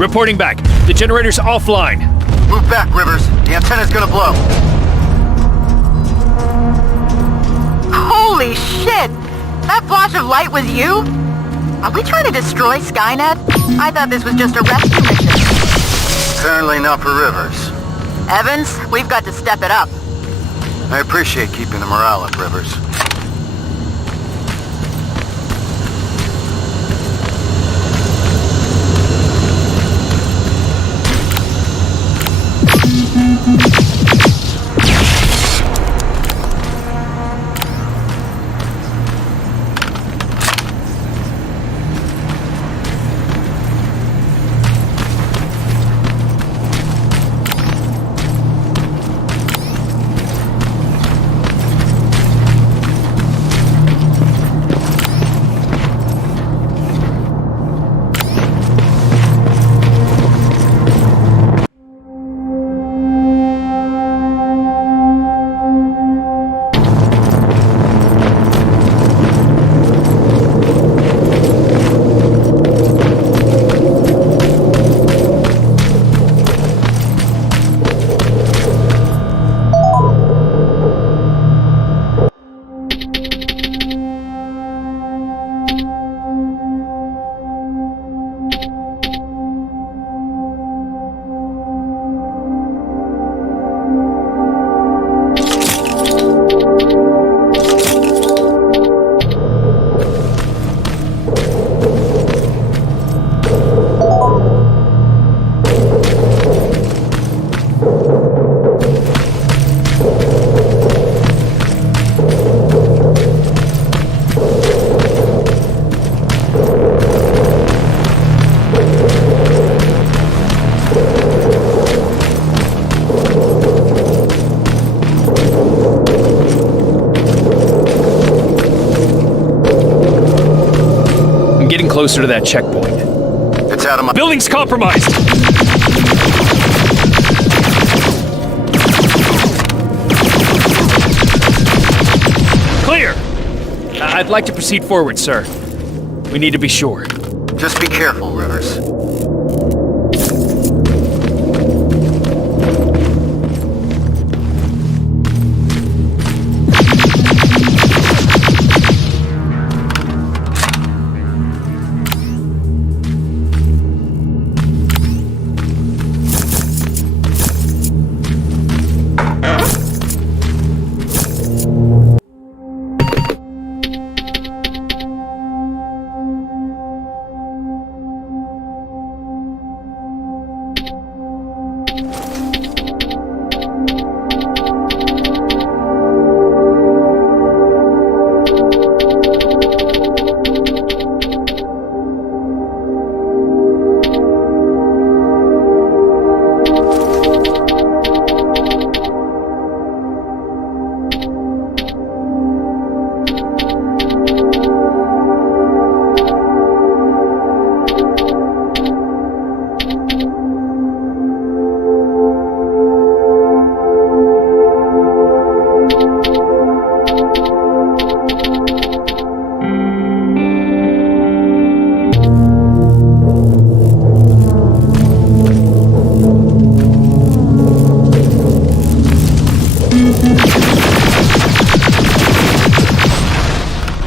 Reporting back. The generator's offline. Move back, Rivers. The antenna's gonna blow. Holy shit! That flash of light was you? Are we trying to destroy Skynet? I thought this was just a rescue mission. Apparently not for Rivers. Evans, we've got to step it up. I appreciate keeping the morale up, Rivers. Closer to that checkpoint. It's out of my... Building's compromised! Clear! I'd like to proceed forward, sir. We need to be sure. Just be careful, Rivers.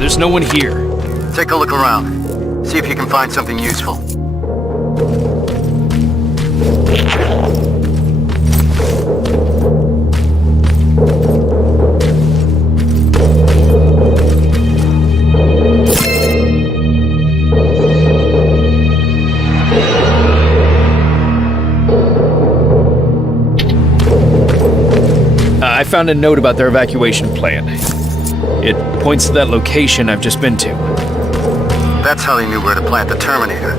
There's no one here. Take a look around. See if you can find something useful. I found a note about their evacuation plan. It points to that location I've just been to. That's how they knew where to plant the Terminator.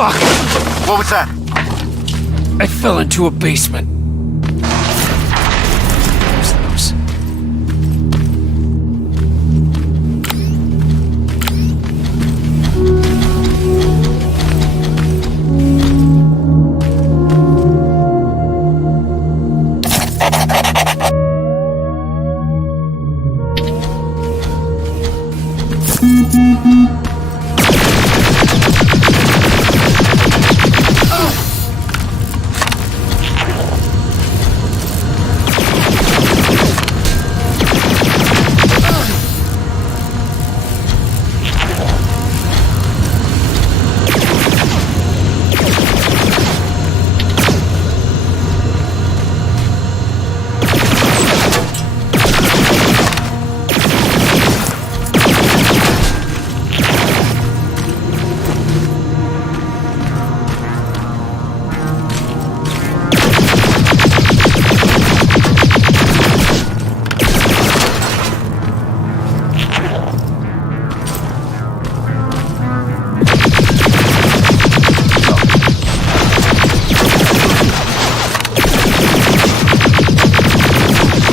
Fuck! What was that? I fell into a basement. Who's those?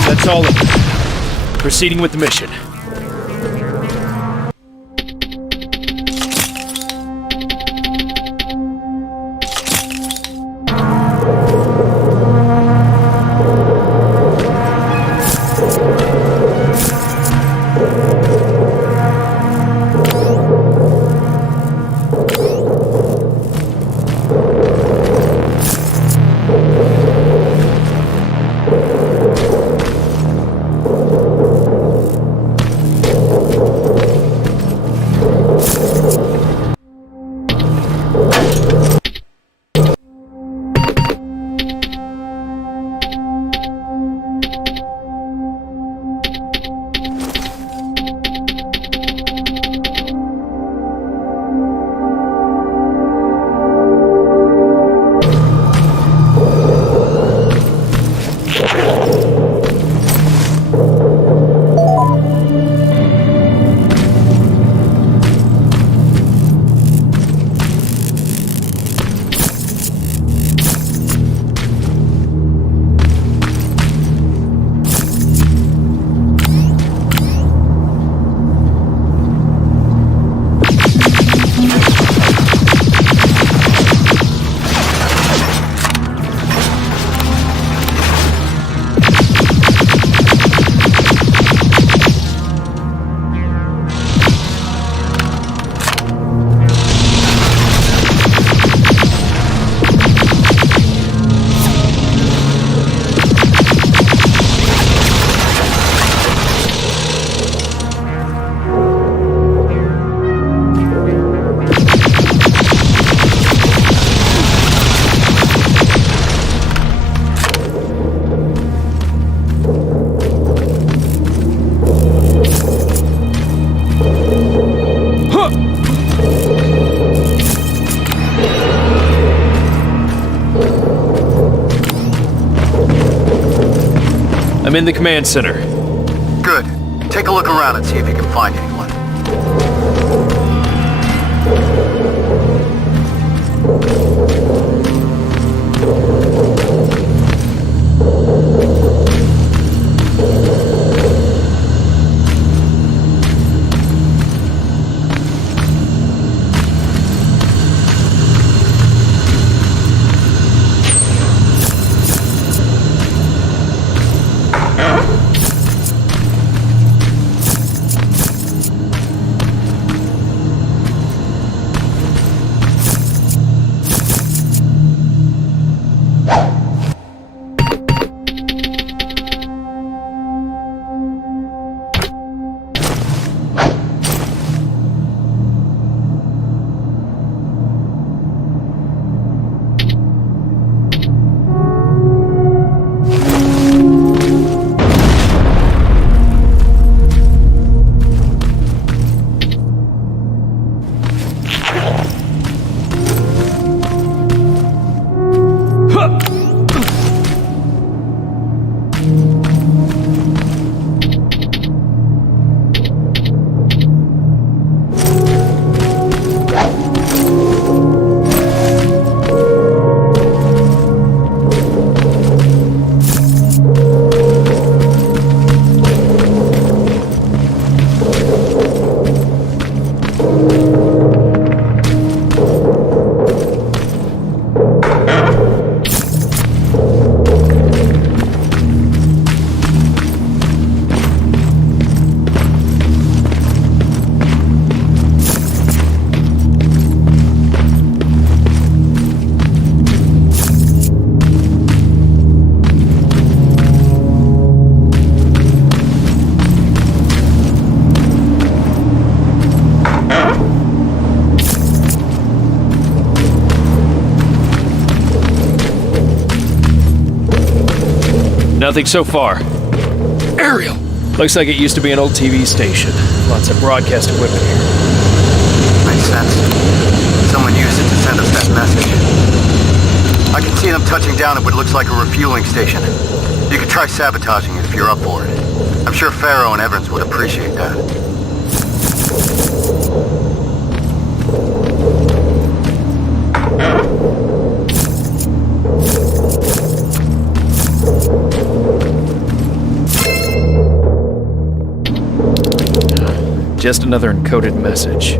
That's all of it. Proceeding with the mission. I'm in the command center. Good. Take a look around and see if you can find anyone. Nothing so far. Aerial! Looks like it used to be an old TV station. Lots of broadcast equipment here. Makes sense. Someone used it to send us that message. I can see them touching down at what looks like a refueling station. You could try sabotaging it if you're up for it. I'm sure Farrow and Evans would appreciate that. Just another encoded message.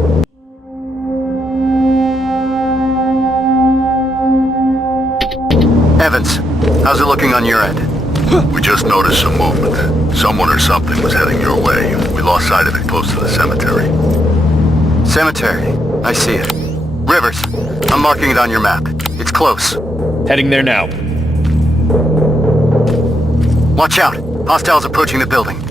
Evans, how's it looking on your end? We just noticed some movement. Someone or something was heading your way. We lost sight of it close to the cemetery. Cemetery. I see it. Rivers, I'm marking it on your map. It's close. Heading there now. Watch out. Hostiles approaching the building.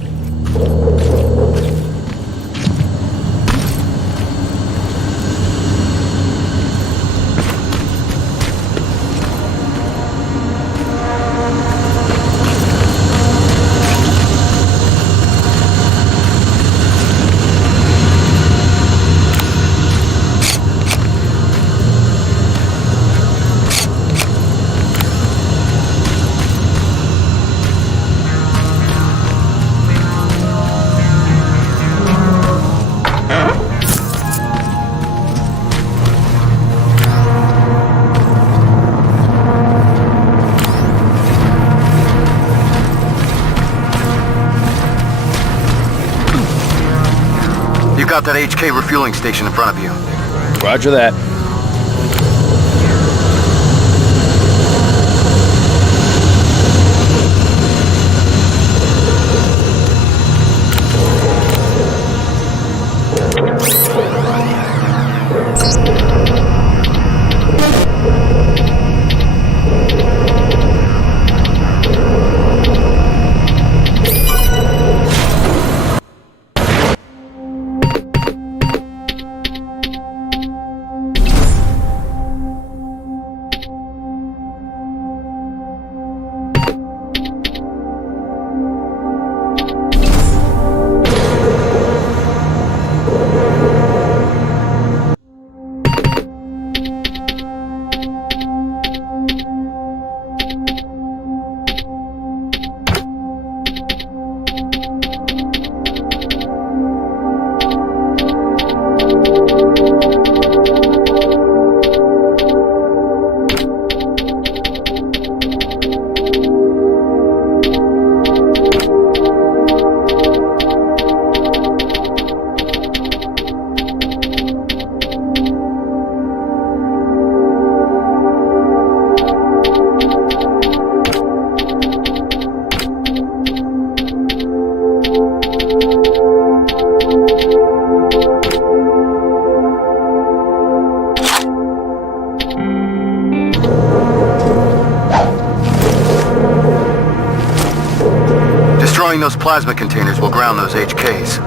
Got that HK refueling station in front of you. Roger that. Destroying those plasma containers will ground those HKs.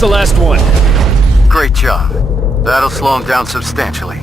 That's the last one. Great job. That'll slow him down substantially.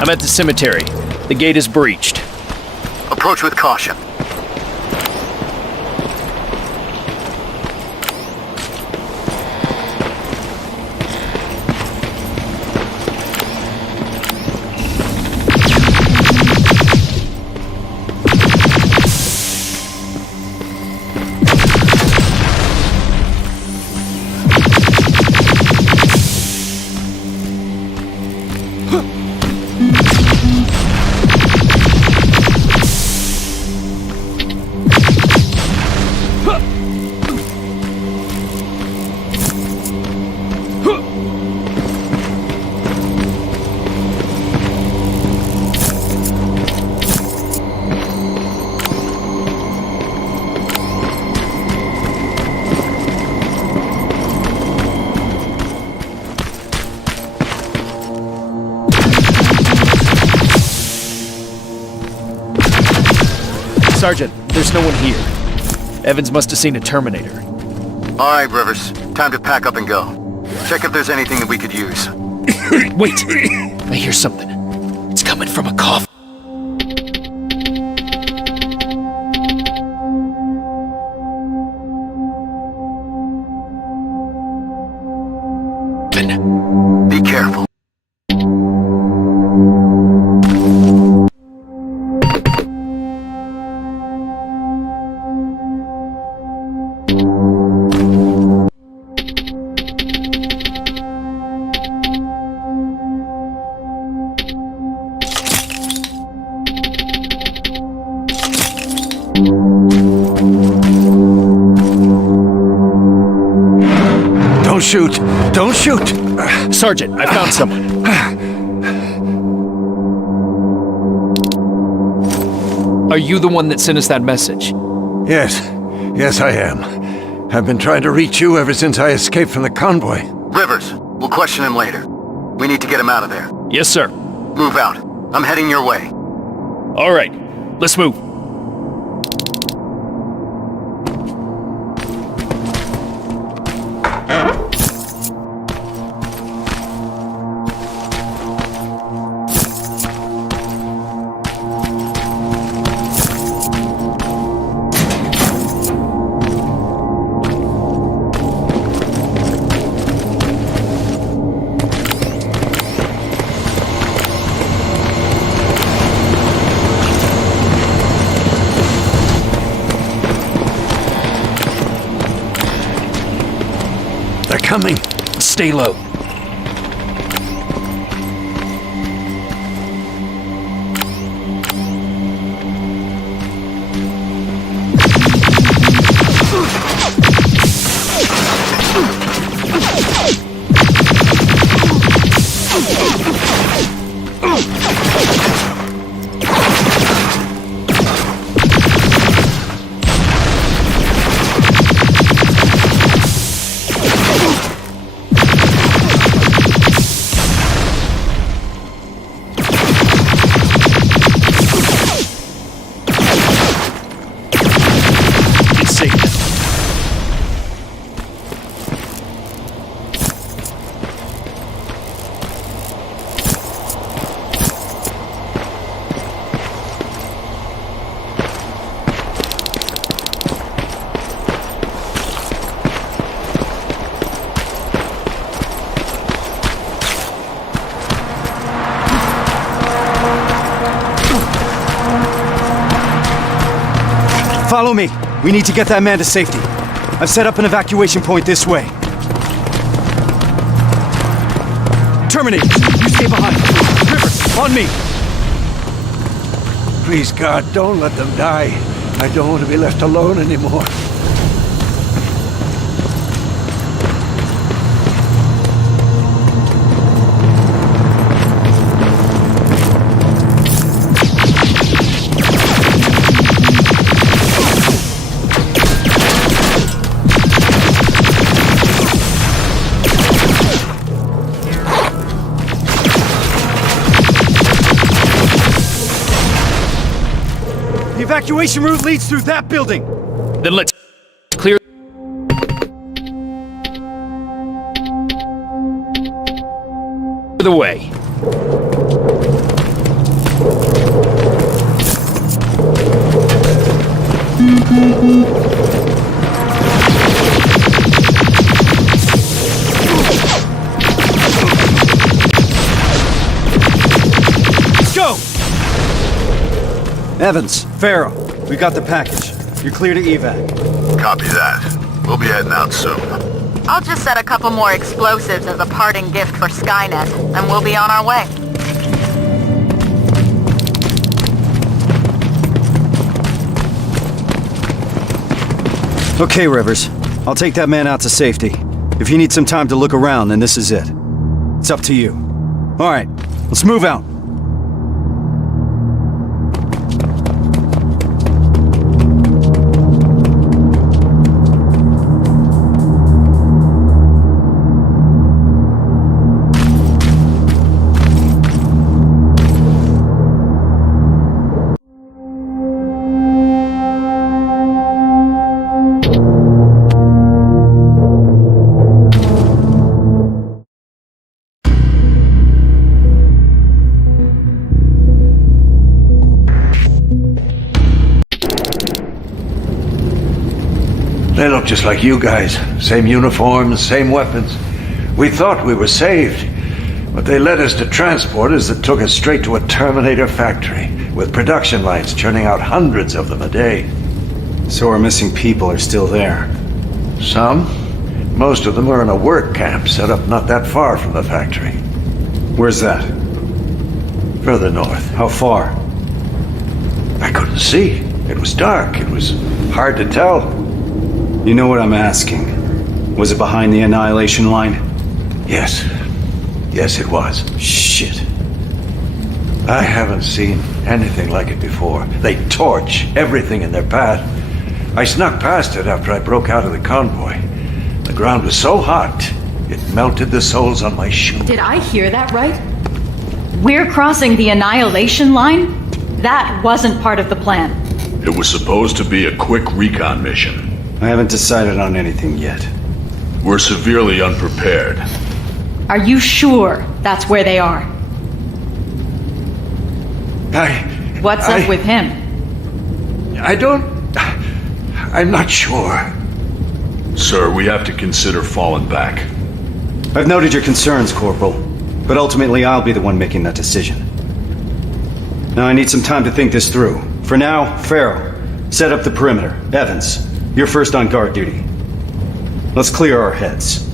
I'm at the cemetery. The gate is breached. Approach with caution. Sergeant, there's no one here. Evans must have seen a Terminator. All right, Rivers. Time to pack up and go. Check if there's anything that we could use. Wait! I hear something. It's coming from a coffin. Be careful. Don't shoot! Don't shoot! Sergeant, I found someone. Are you the one that sent us that message? Yes. Yes, I am. I've been trying to reach you ever since I escaped from the convoy. Rivers, we'll question him later. We need to get him out of there. Yes, sir. Move out. I'm heading your way. All right, let's move. Coming. Stay low. Follow me. We need to get that man to safety. I've set up an evacuation point this way. Terminator, you stay behind. River, on me. Please, God, don't let them die. I don't want to be left alone anymore. The evacuation route leads through that building. Then let's clear the way. Let's go! Evans, Farrow, we got the package. You're clear to evac. Copy that. We'll be heading out soon. I'll just set a couple more explosives as a parting gift for Skynet, and we'll be on our way. Okay, Rivers. I'll take that man out to safety. If you need some time to look around, then this is it. It's up to you. All right, let's move out. They look just like you guys. Same uniforms, same weapons. We thought we were saved, but they led us to transporters that took us straight to a Terminator factory, with production lines churning out hundreds of them a day. So our missing people are still there. Some. Most of them are in a work camp set up not that far from the factory. Where's that? Further north. How far? I couldn't see. It was dark. It was hard to tell. You know what I'm asking? Was it behind the Annihilation line? Yes. Yes, it was. Shit. I haven't seen anything like it before. They torch everything in their path. I snuck past it after I broke out of the convoy. The ground was so hot, it melted the soles on my shoes. Did I hear that right? We're crossing the Annihilation line? That wasn't part of the plan. It was supposed to be a quick recon mission. I haven't decided on anything yet. We're severely unprepared. Are you sure that's where they are? What's up with him? I'm not sure. Sir, we have to consider falling back. I've noted your concerns, Corporal, but ultimately I'll be the one making that decision. Now I need some time to think this through. For now, Farrow, set up the perimeter. Evans, you're first on guard duty. Let's clear our heads.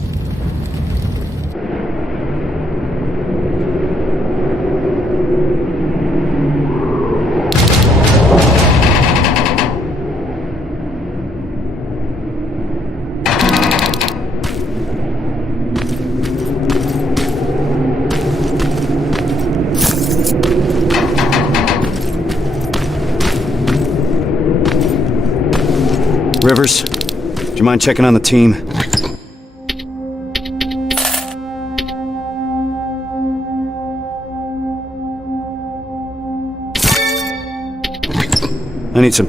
Rivers, do you mind checking on the team? I need some...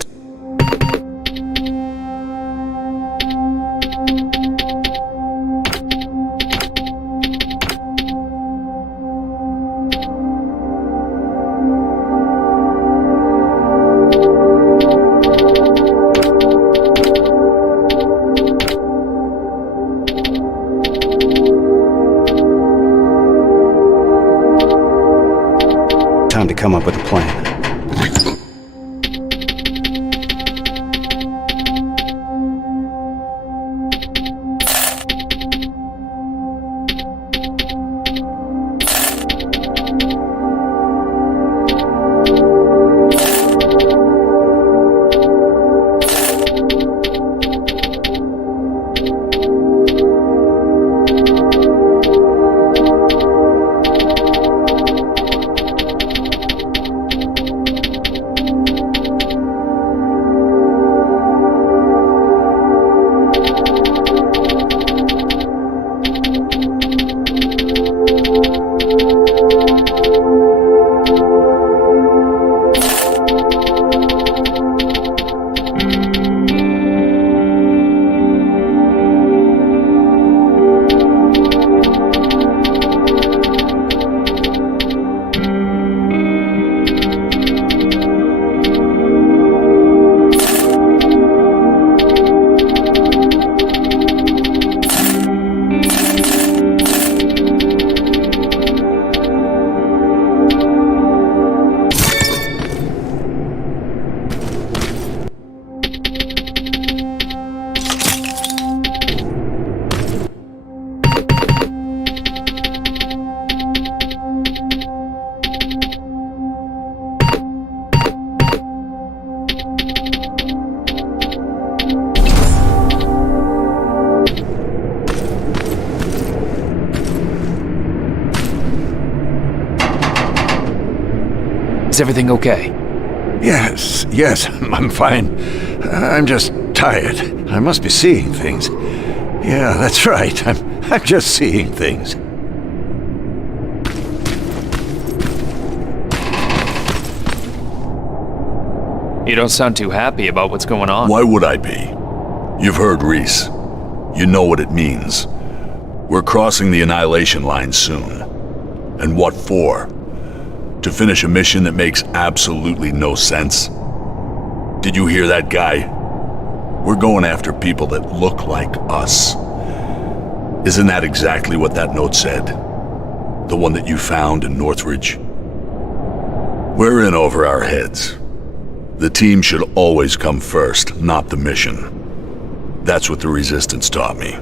Time to come up with a plan. Is everything okay? Yes, I'm fine. I'm just tired. I must be seeing things. Yeah, that's right. I'm just seeing things. You don't sound too happy about what's going on. Why would I be? You've heard Reese. You know what it means. We're crossing the Annihilation line soon. And what for? To finish a mission that makes absolutely no sense? Did you hear that guy? We're going after people that look like us. Isn't that exactly what that note said? The one that you found in Northridge? We're in over our heads. The team should always come first, not the mission. That's what the Resistance taught me.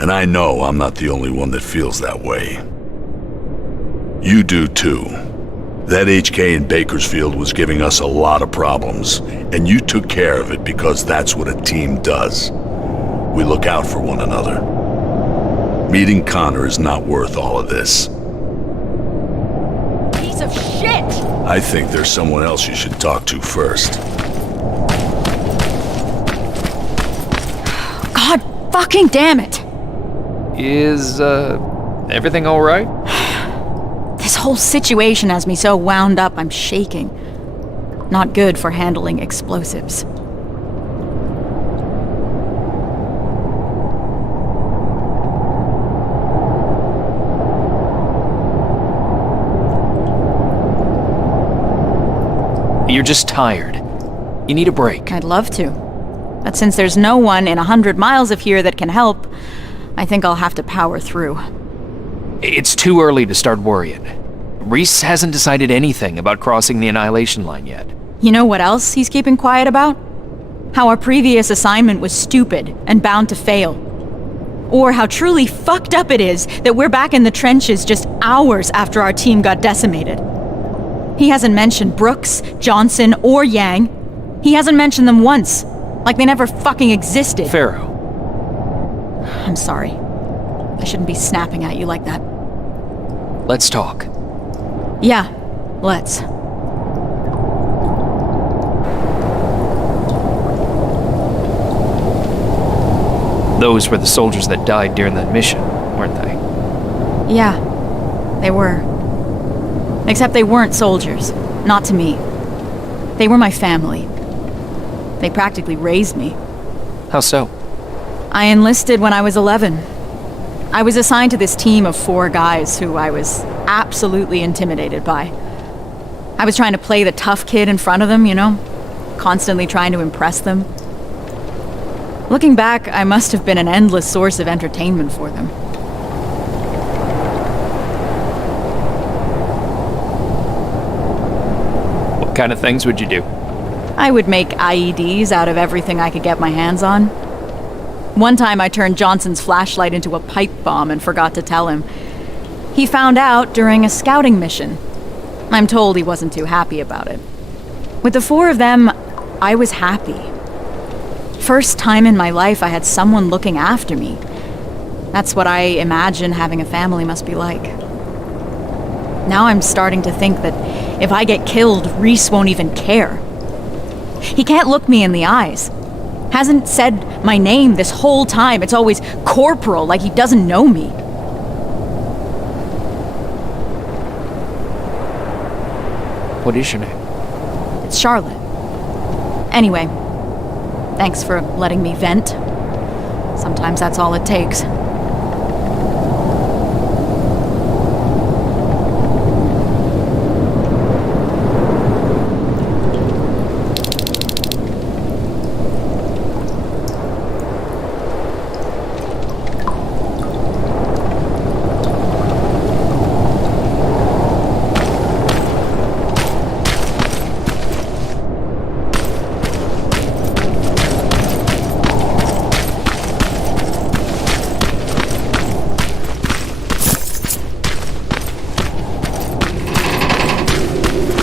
And I know I'm not the only one that feels that way. You do too. That HK in Bakersfield was giving us a lot of problems, and you took care of it because that's what a team does. We look out for one another. Meeting Connor is not worth all of this. Piece of shit! I think there's someone else you should talk to first. God fucking damn it! Is, everything alright? This whole situation has me so wound up I'm shaking. Not good for handling explosives. You're just tired. You need a break. I'd love to. But since there's no one in 100 miles of here that can help, I think I'll have to power through. It's too early to start worrying. Reese hasn't decided anything about crossing the Annihilation line yet. You know what else he's keeping quiet about? How our previous assignment was stupid and bound to fail. Or how truly fucked up it is that we're back in the trenches just hours after our team got decimated. He hasn't mentioned Brooks, Johnson, or Yang. He hasn't mentioned them once, like they never fucking existed. Pharaoh. I'm sorry. I shouldn't be snapping at you like that. Let's talk. Yeah, let's. Those were the soldiers that died during that mission, weren't they? Yeah, they were. Except they weren't soldiers. Not to me. They were my family. They practically raised me. How so? I enlisted when I was 11. I was assigned to this team of 4 guys who I was absolutely intimidated by. I was trying to play the tough kid in front of them, you know? Constantly trying to impress them. Looking back, I must have been an endless source of entertainment for them. What kind of things would you do? I would make IEDs out of everything I could get my hands on. One time I turned Johnson's flashlight into a pipe bomb and forgot to tell him. He found out during a scouting mission. I'm told he wasn't too happy about it. With the 4 of them, I was happy. First time in my life I had someone looking after me. That's what I imagine having a family must be like. Now I'm starting to think that if I get killed, Reese won't even care. He can't look me in the eyes. Hasn't said my name this whole time. It's always Corporal, like he doesn't know me. What is your name? It's Charlotte. Anyway, thanks for letting me vent. Sometimes that's all it takes.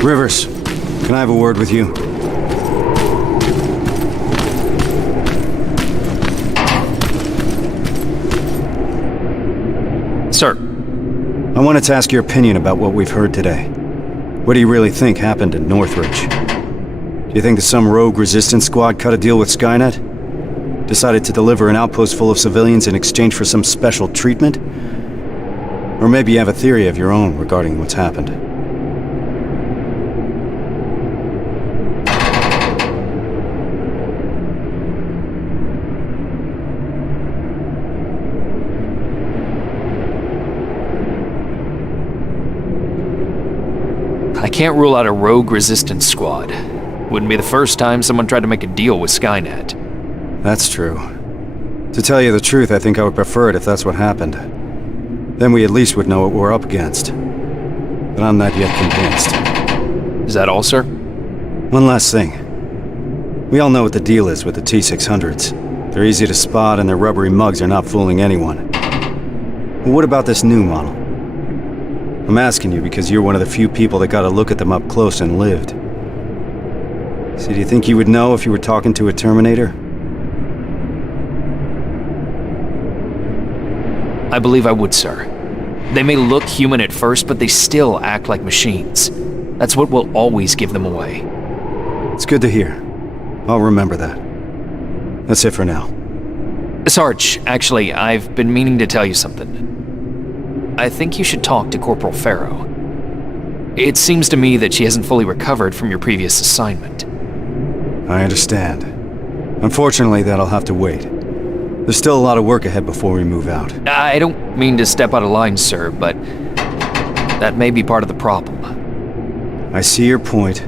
Rivers, can I have a word with you? Sir. I wanted to ask your opinion about what we've heard today. What do you really think happened in Northridge? Do you think that some rogue resistance squad cut a deal with Skynet? Decided to deliver an outpost full of civilians in exchange for some special treatment? Or maybe you have a theory of your own regarding what's happened. I can't rule out a rogue resistance squad. Wouldn't be the first time someone tried to make a deal with Skynet. That's true. To tell you the truth, I think I would prefer it if that's what happened. Then we at least would know what we're up against. But I'm not yet convinced. Is that all, sir? One last thing. We all know what the deal is with the T-600s. They're easy to spot and their rubbery mugs are not fooling anyone. But what about this new model? I'm asking you because you're one of the few people that got a look at them up close and lived. So do you think you would know if you were talking to a Terminator? I believe I would, sir. They may look human at first, but they still act like machines. That's what will always give them away. It's good to hear. I'll remember that. That's it for now. Sarge, actually, I've been meaning to tell you something. I think you should talk to Corporal Farrow. It seems to me that she hasn't fully recovered from your previous assignment. I understand. Unfortunately, that'll have to wait. There's still a lot of work ahead before we move out. I don't mean to step out of line, sir, but that may be part of the problem. I see your point,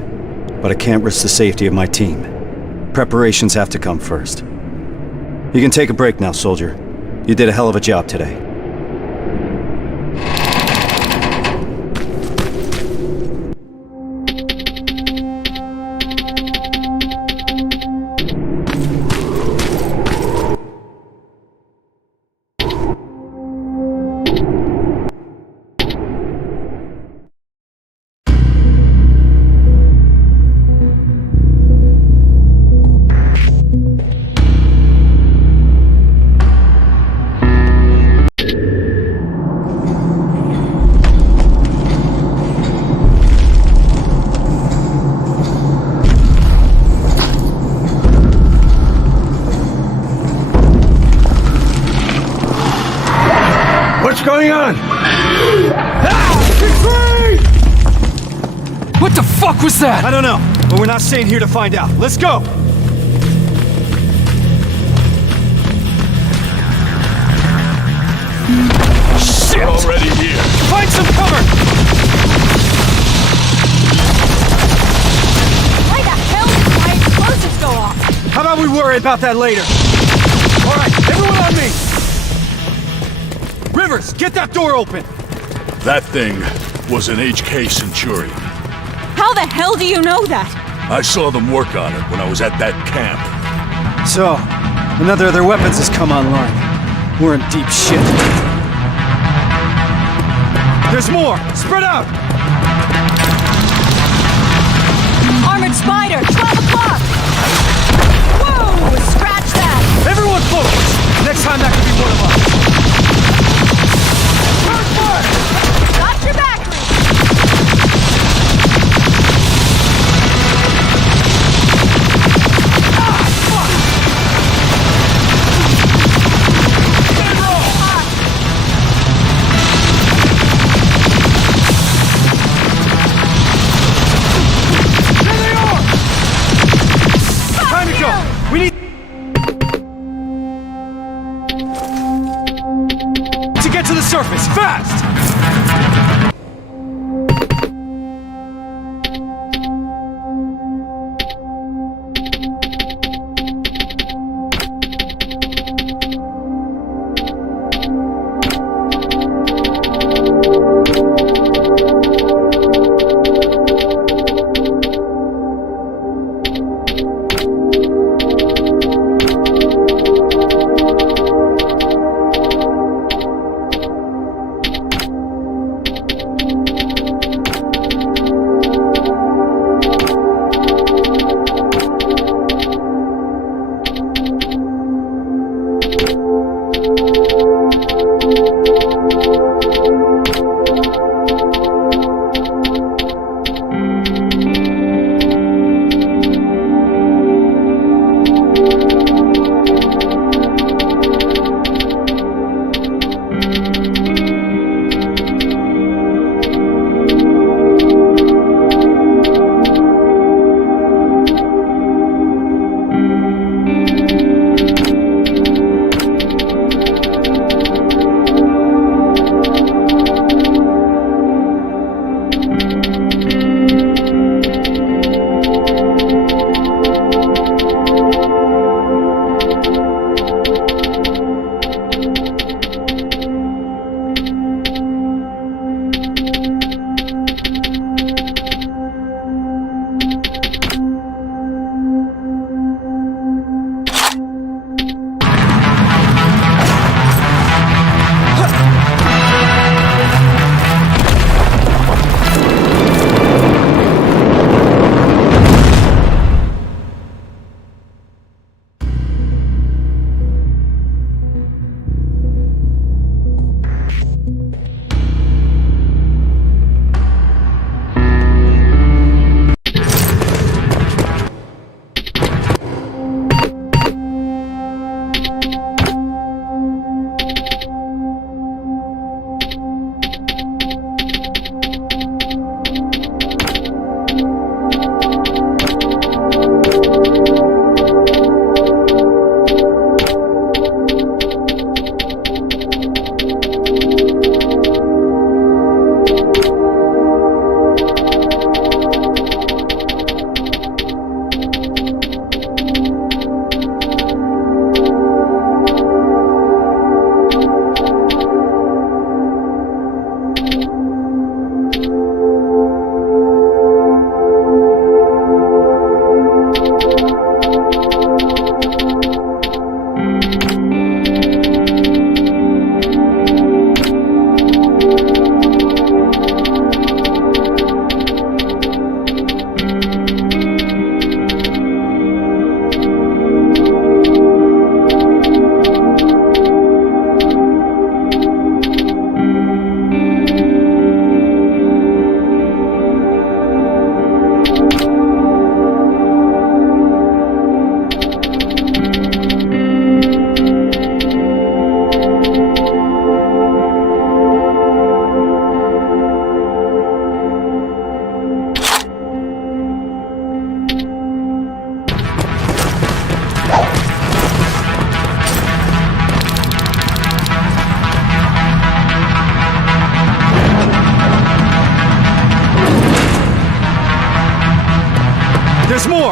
but I can't risk the safety of my team. Preparations have to come first. You can take a break now, soldier. You did a hell of a job today. What's going on? What the fuck was that? I don't know, but we're not staying here to find out. Let's go! Shit! We're already here. Find some cover! Why the hell did my explosives go off? How about we worry about that later? All right, everyone on me! Rivers, get that door open! That thing was an HK Centurion. How the hell do you know that? I saw them work on it when I was at that camp. So, another of their weapons has come online. We're in deep shit. There's more! Spread out! Armored Spider, 12 o'clock! Whoa! Scratch that! Everyone focus! Next time that could be one of us. Turn fire! Got your back! We need to get to the surface, fast!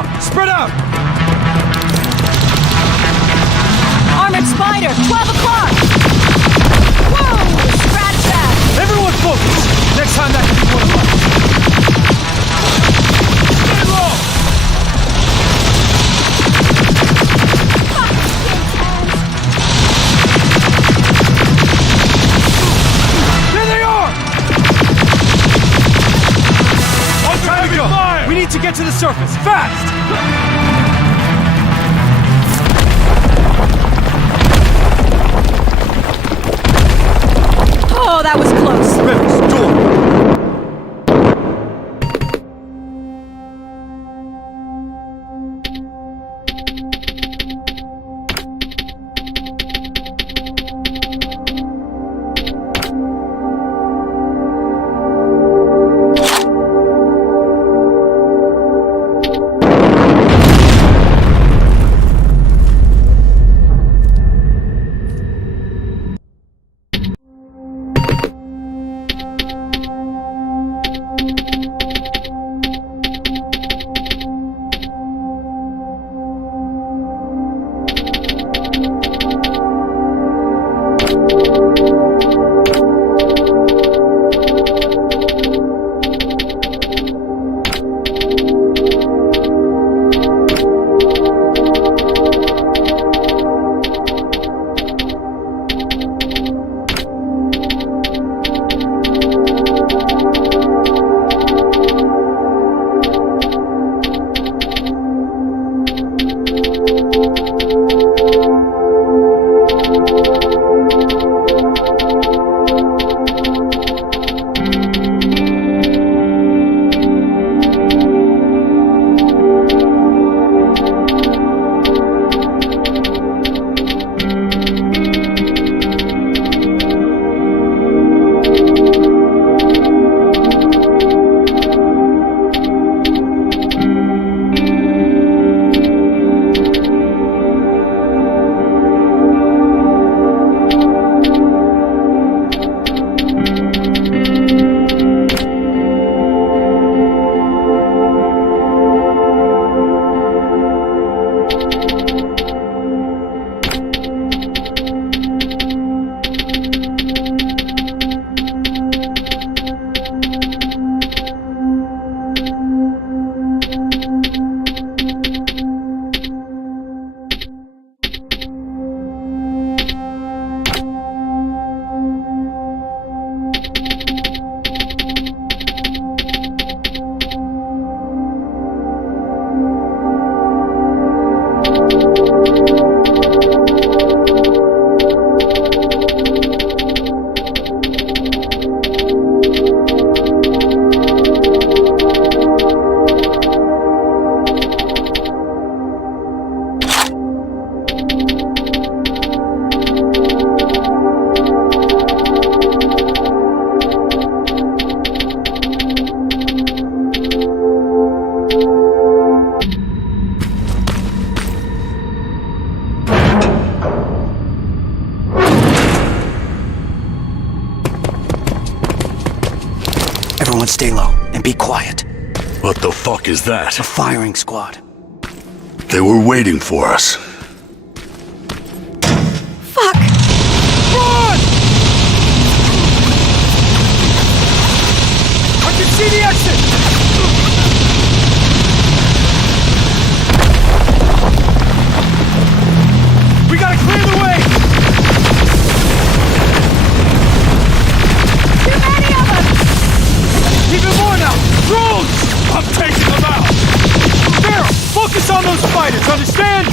more! Spread out! Armored Spider, 12 o'clock! Whoa! Scratch that! Everyone focus! Next time that could be one of us. Stay low! There they are! Time to go! Fire. We need to get to the surface, fast! Oh, that was close. Rivers, door! Everyone stay low and be quiet. What the fuck is that? A firing squad. They were waiting for us. Fuck! Run! I can see the exit! We gotta clear the way! Too many of us! Even more now! Drones! I'm taking them out! Daryl, focus on those fighters, understand?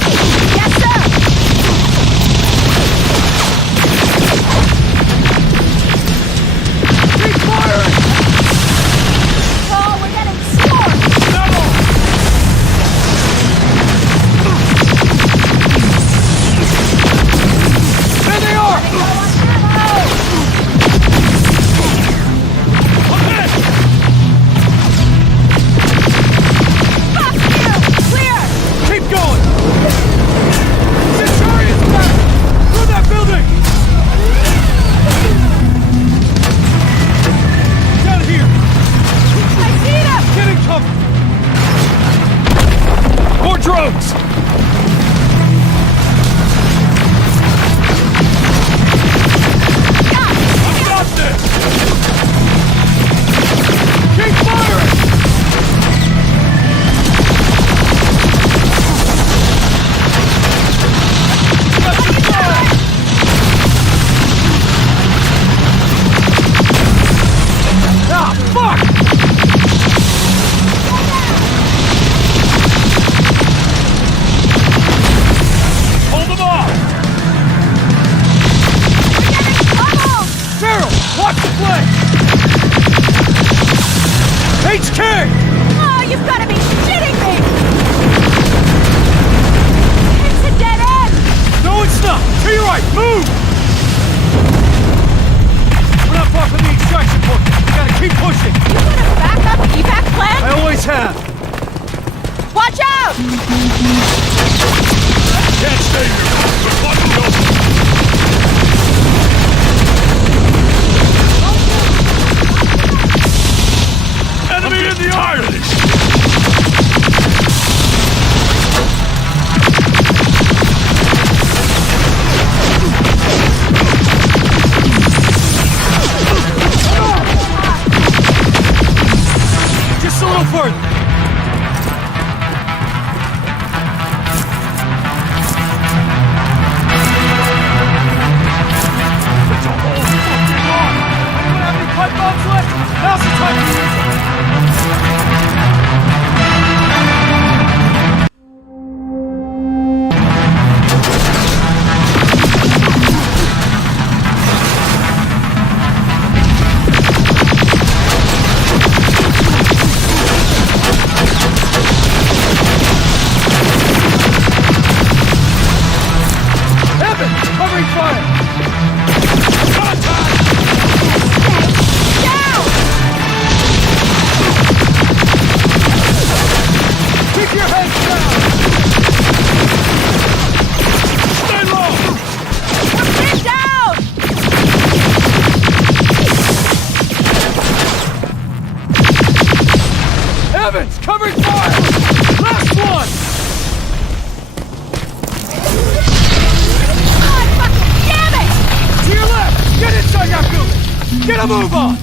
Get a move on!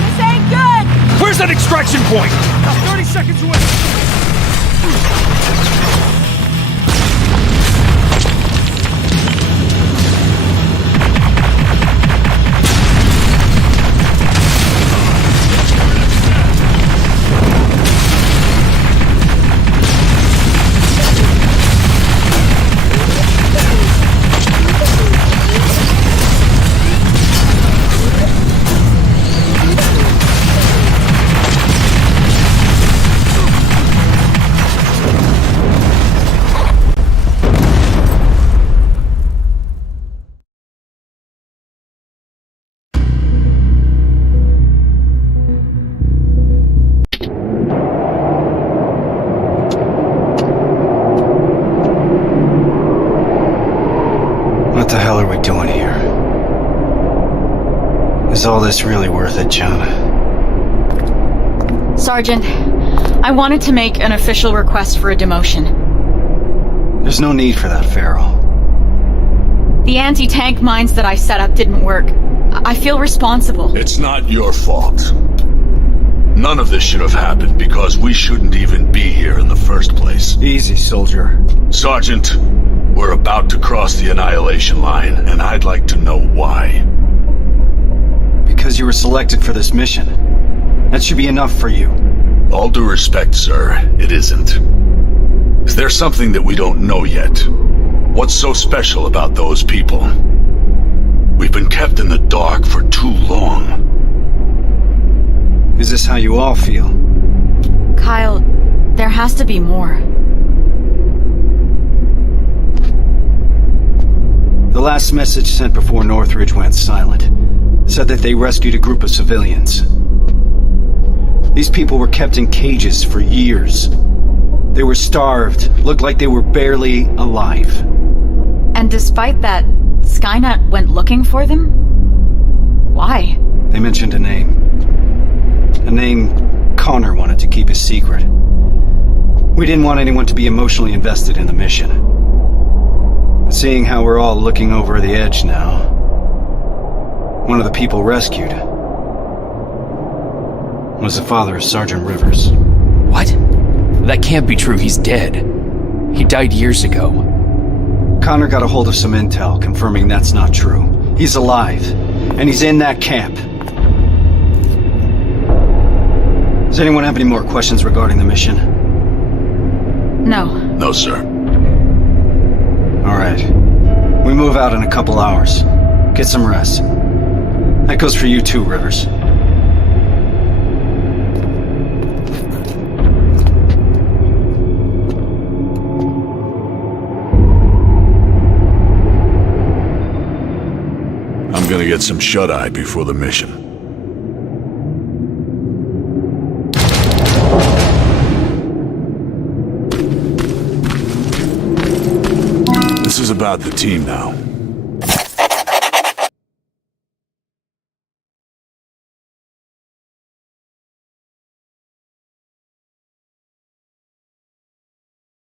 This ain't good! Where's that extraction point? About 30 seconds away. What the hell are we doing here? Is all this really worth it, John? Sergeant, I wanted to make an official request for a demotion. There's no need for that, Farrell. The anti-tank mines that I set up didn't work. I feel responsible. It's not your fault. None of this should have happened because we shouldn't even be here in the first place. Easy, soldier. Sergeant, we're about to cross the Annihilation line, and I'd like to know why. Because you were selected for this mission. That should be enough for you. All due respect, sir, it isn't. Is there something that we don't know yet? What's so special about those people? We've been kept in the dark for too long. Is this how you all feel? Kyle, there has to be more. The last message sent before Northridge went silent said that they rescued a group of civilians. These people were kept in cages for years. They were starved, looked like they were barely alive. And despite that, Skynet went looking for them? Why? They mentioned a name. A name Connor wanted to keep a secret. We didn't want anyone to be emotionally invested in the mission. But seeing how we're all looking over the edge now, one of the people rescued was the father of Sergeant Rivers. What? That can't be true. He's dead. He died years ago. Connor got a hold of some intel confirming that's not true. He's alive, and he's in that camp. Does anyone have any more questions regarding the mission? No. No, sir. All right. We move out in a couple hours. Get some rest. That goes for you too, Rivers. I'm gonna get some shut-eye before the mission. This is about the team now.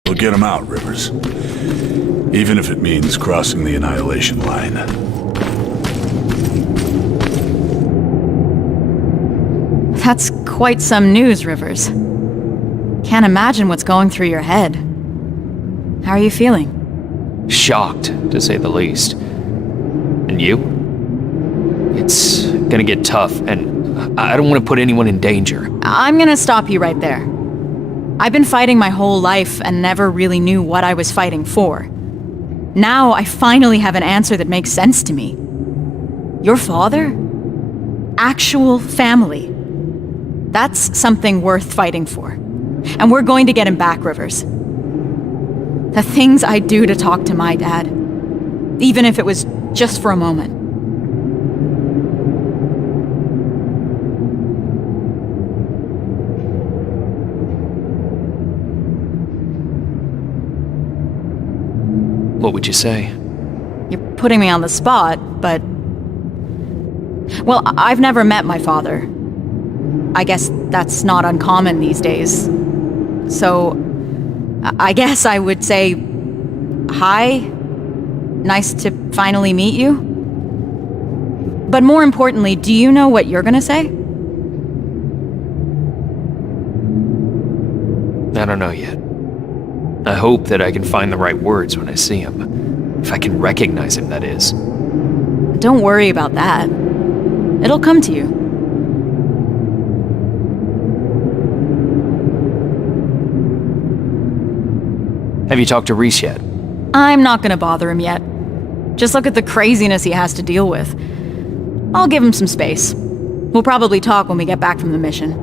We'll get him out, Rivers. Even if it means crossing the Annihilation line. That's quite some news, Rivers. Can't imagine what's going through your head. How are you feeling? Shocked, to say the least. And you? It's gonna get tough, and I don't want to put anyone in danger. I'm gonna stop you right there. I've been fighting my whole life and never really knew what I was fighting for. Now I finally have an answer that makes sense to me. Your father? Actual family. That's something worth fighting for. And we're going to get him back, Rivers. The things I'd do to talk to my dad, even if it was just for a moment. What would you say? You're putting me on the spot, but... Well, I've never met my father. I guess that's not uncommon these days. So, I guess I would say hi. Nice to finally meet you. But more importantly, do you know what you're gonna say? I don't know yet. I hope that I can find the right words when I see him. If I can recognize him, that is. Don't worry about that. It'll come to you. Have you talked to Reese yet? I'm not gonna bother him yet. Just look at the craziness he has to deal with. I'll give him some space. We'll probably talk when we get back from the mission.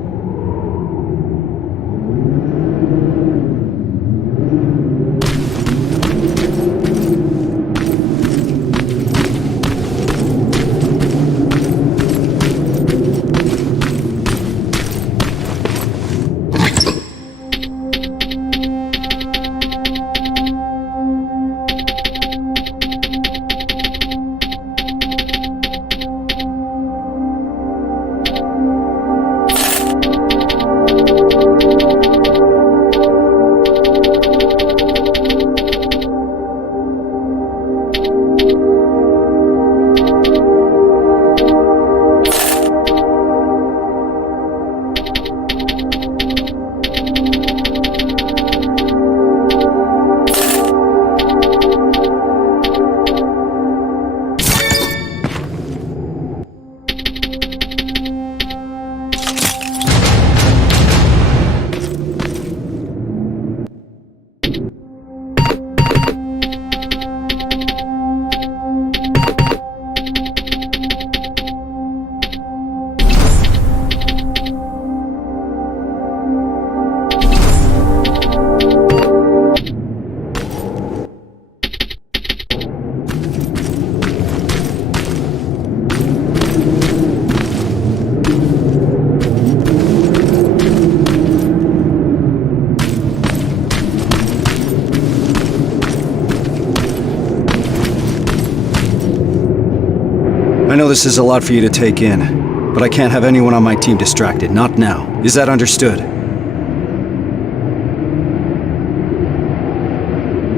I know this is a lot for you to take in, but I can't have anyone on my team distracted, not now. Is that understood?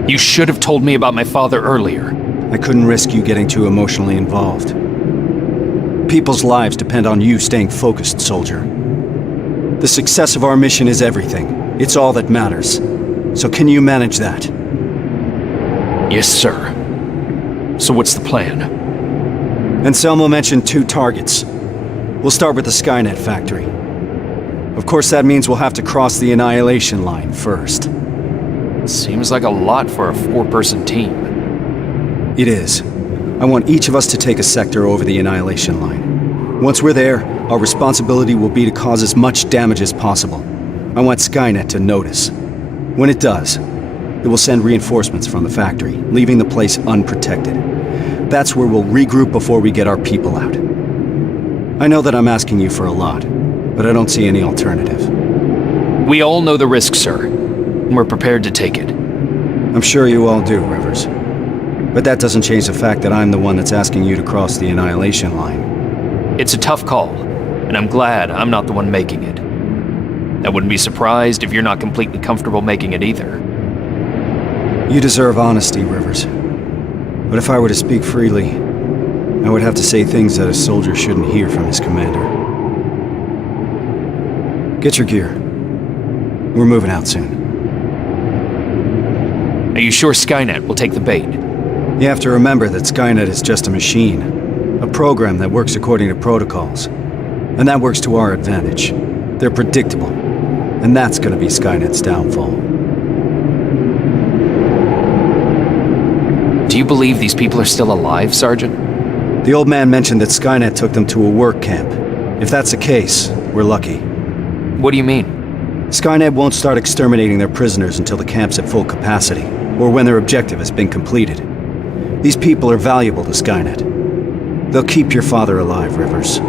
You should have told me about my father earlier. I couldn't risk you getting too emotionally involved. People's lives depend on you staying focused, soldier. The success of our mission is everything. It's all that matters. So can you manage that? Yes, sir. So what's the plan? Anselmo mentioned 2 targets. We'll start with the Skynet factory. Of course, that means we'll have to cross the Annihilation line first. Seems like a lot for a 4-person team. It is. I want each of us to take a sector over the Annihilation line. Once we're there, our responsibility will be to cause as much damage as possible. I want Skynet to notice. When it does, it will send reinforcements from the factory, leaving the place unprotected. That's where we'll regroup before we get our people out. I know that I'm asking you for a lot, but I don't see any alternative. We all know the risk, sir. And we're prepared to take it. I'm sure you all do, Rivers. But that doesn't change the fact that I'm the one that's asking you to cross the Annihilation line. It's a tough call, and I'm glad I'm not the one making it. I wouldn't be surprised if you're not completely comfortable making it either. You deserve honesty, Rivers. But if I were to speak freely, I would have to say things that a soldier shouldn't hear from his commander. Get your gear. We're moving out soon. Are you sure Skynet will take the bait? You have to remember that Skynet is just a machine. A program that works according to protocols. And that works to our advantage. They're predictable. And that's gonna be Skynet's downfall. Do you believe these people are still alive, Sergeant? The old man mentioned that Skynet took them to a work camp. If that's the case, we're lucky. What do you mean? Skynet won't start exterminating their prisoners until the camp's at full capacity, or when their objective has been completed. These people are valuable to Skynet. They'll keep your father alive, Rivers.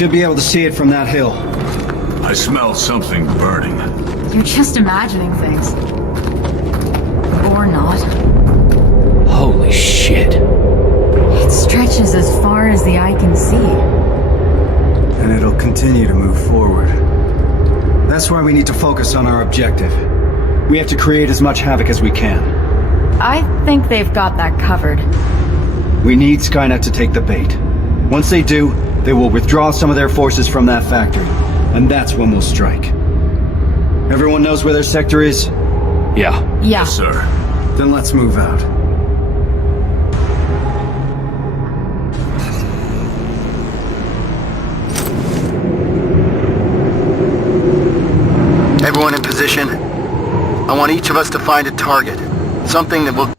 Should be able to see it from that hill. I smell something burning. You're just imagining things. Or not. Holy shit. It stretches as far as the eye can see. And it'll continue to move forward. That's why we need to focus on our objective. We have to create as much havoc as we can. I think they've got that covered. We need Skynet to take the bait. Once they do, they will withdraw some of their forces from that factory. And that's when we'll strike. Everyone knows where their sector is? Yeah. Yes, sir. Then let's move out. Everyone in position. I want each of us to find a target. Something that will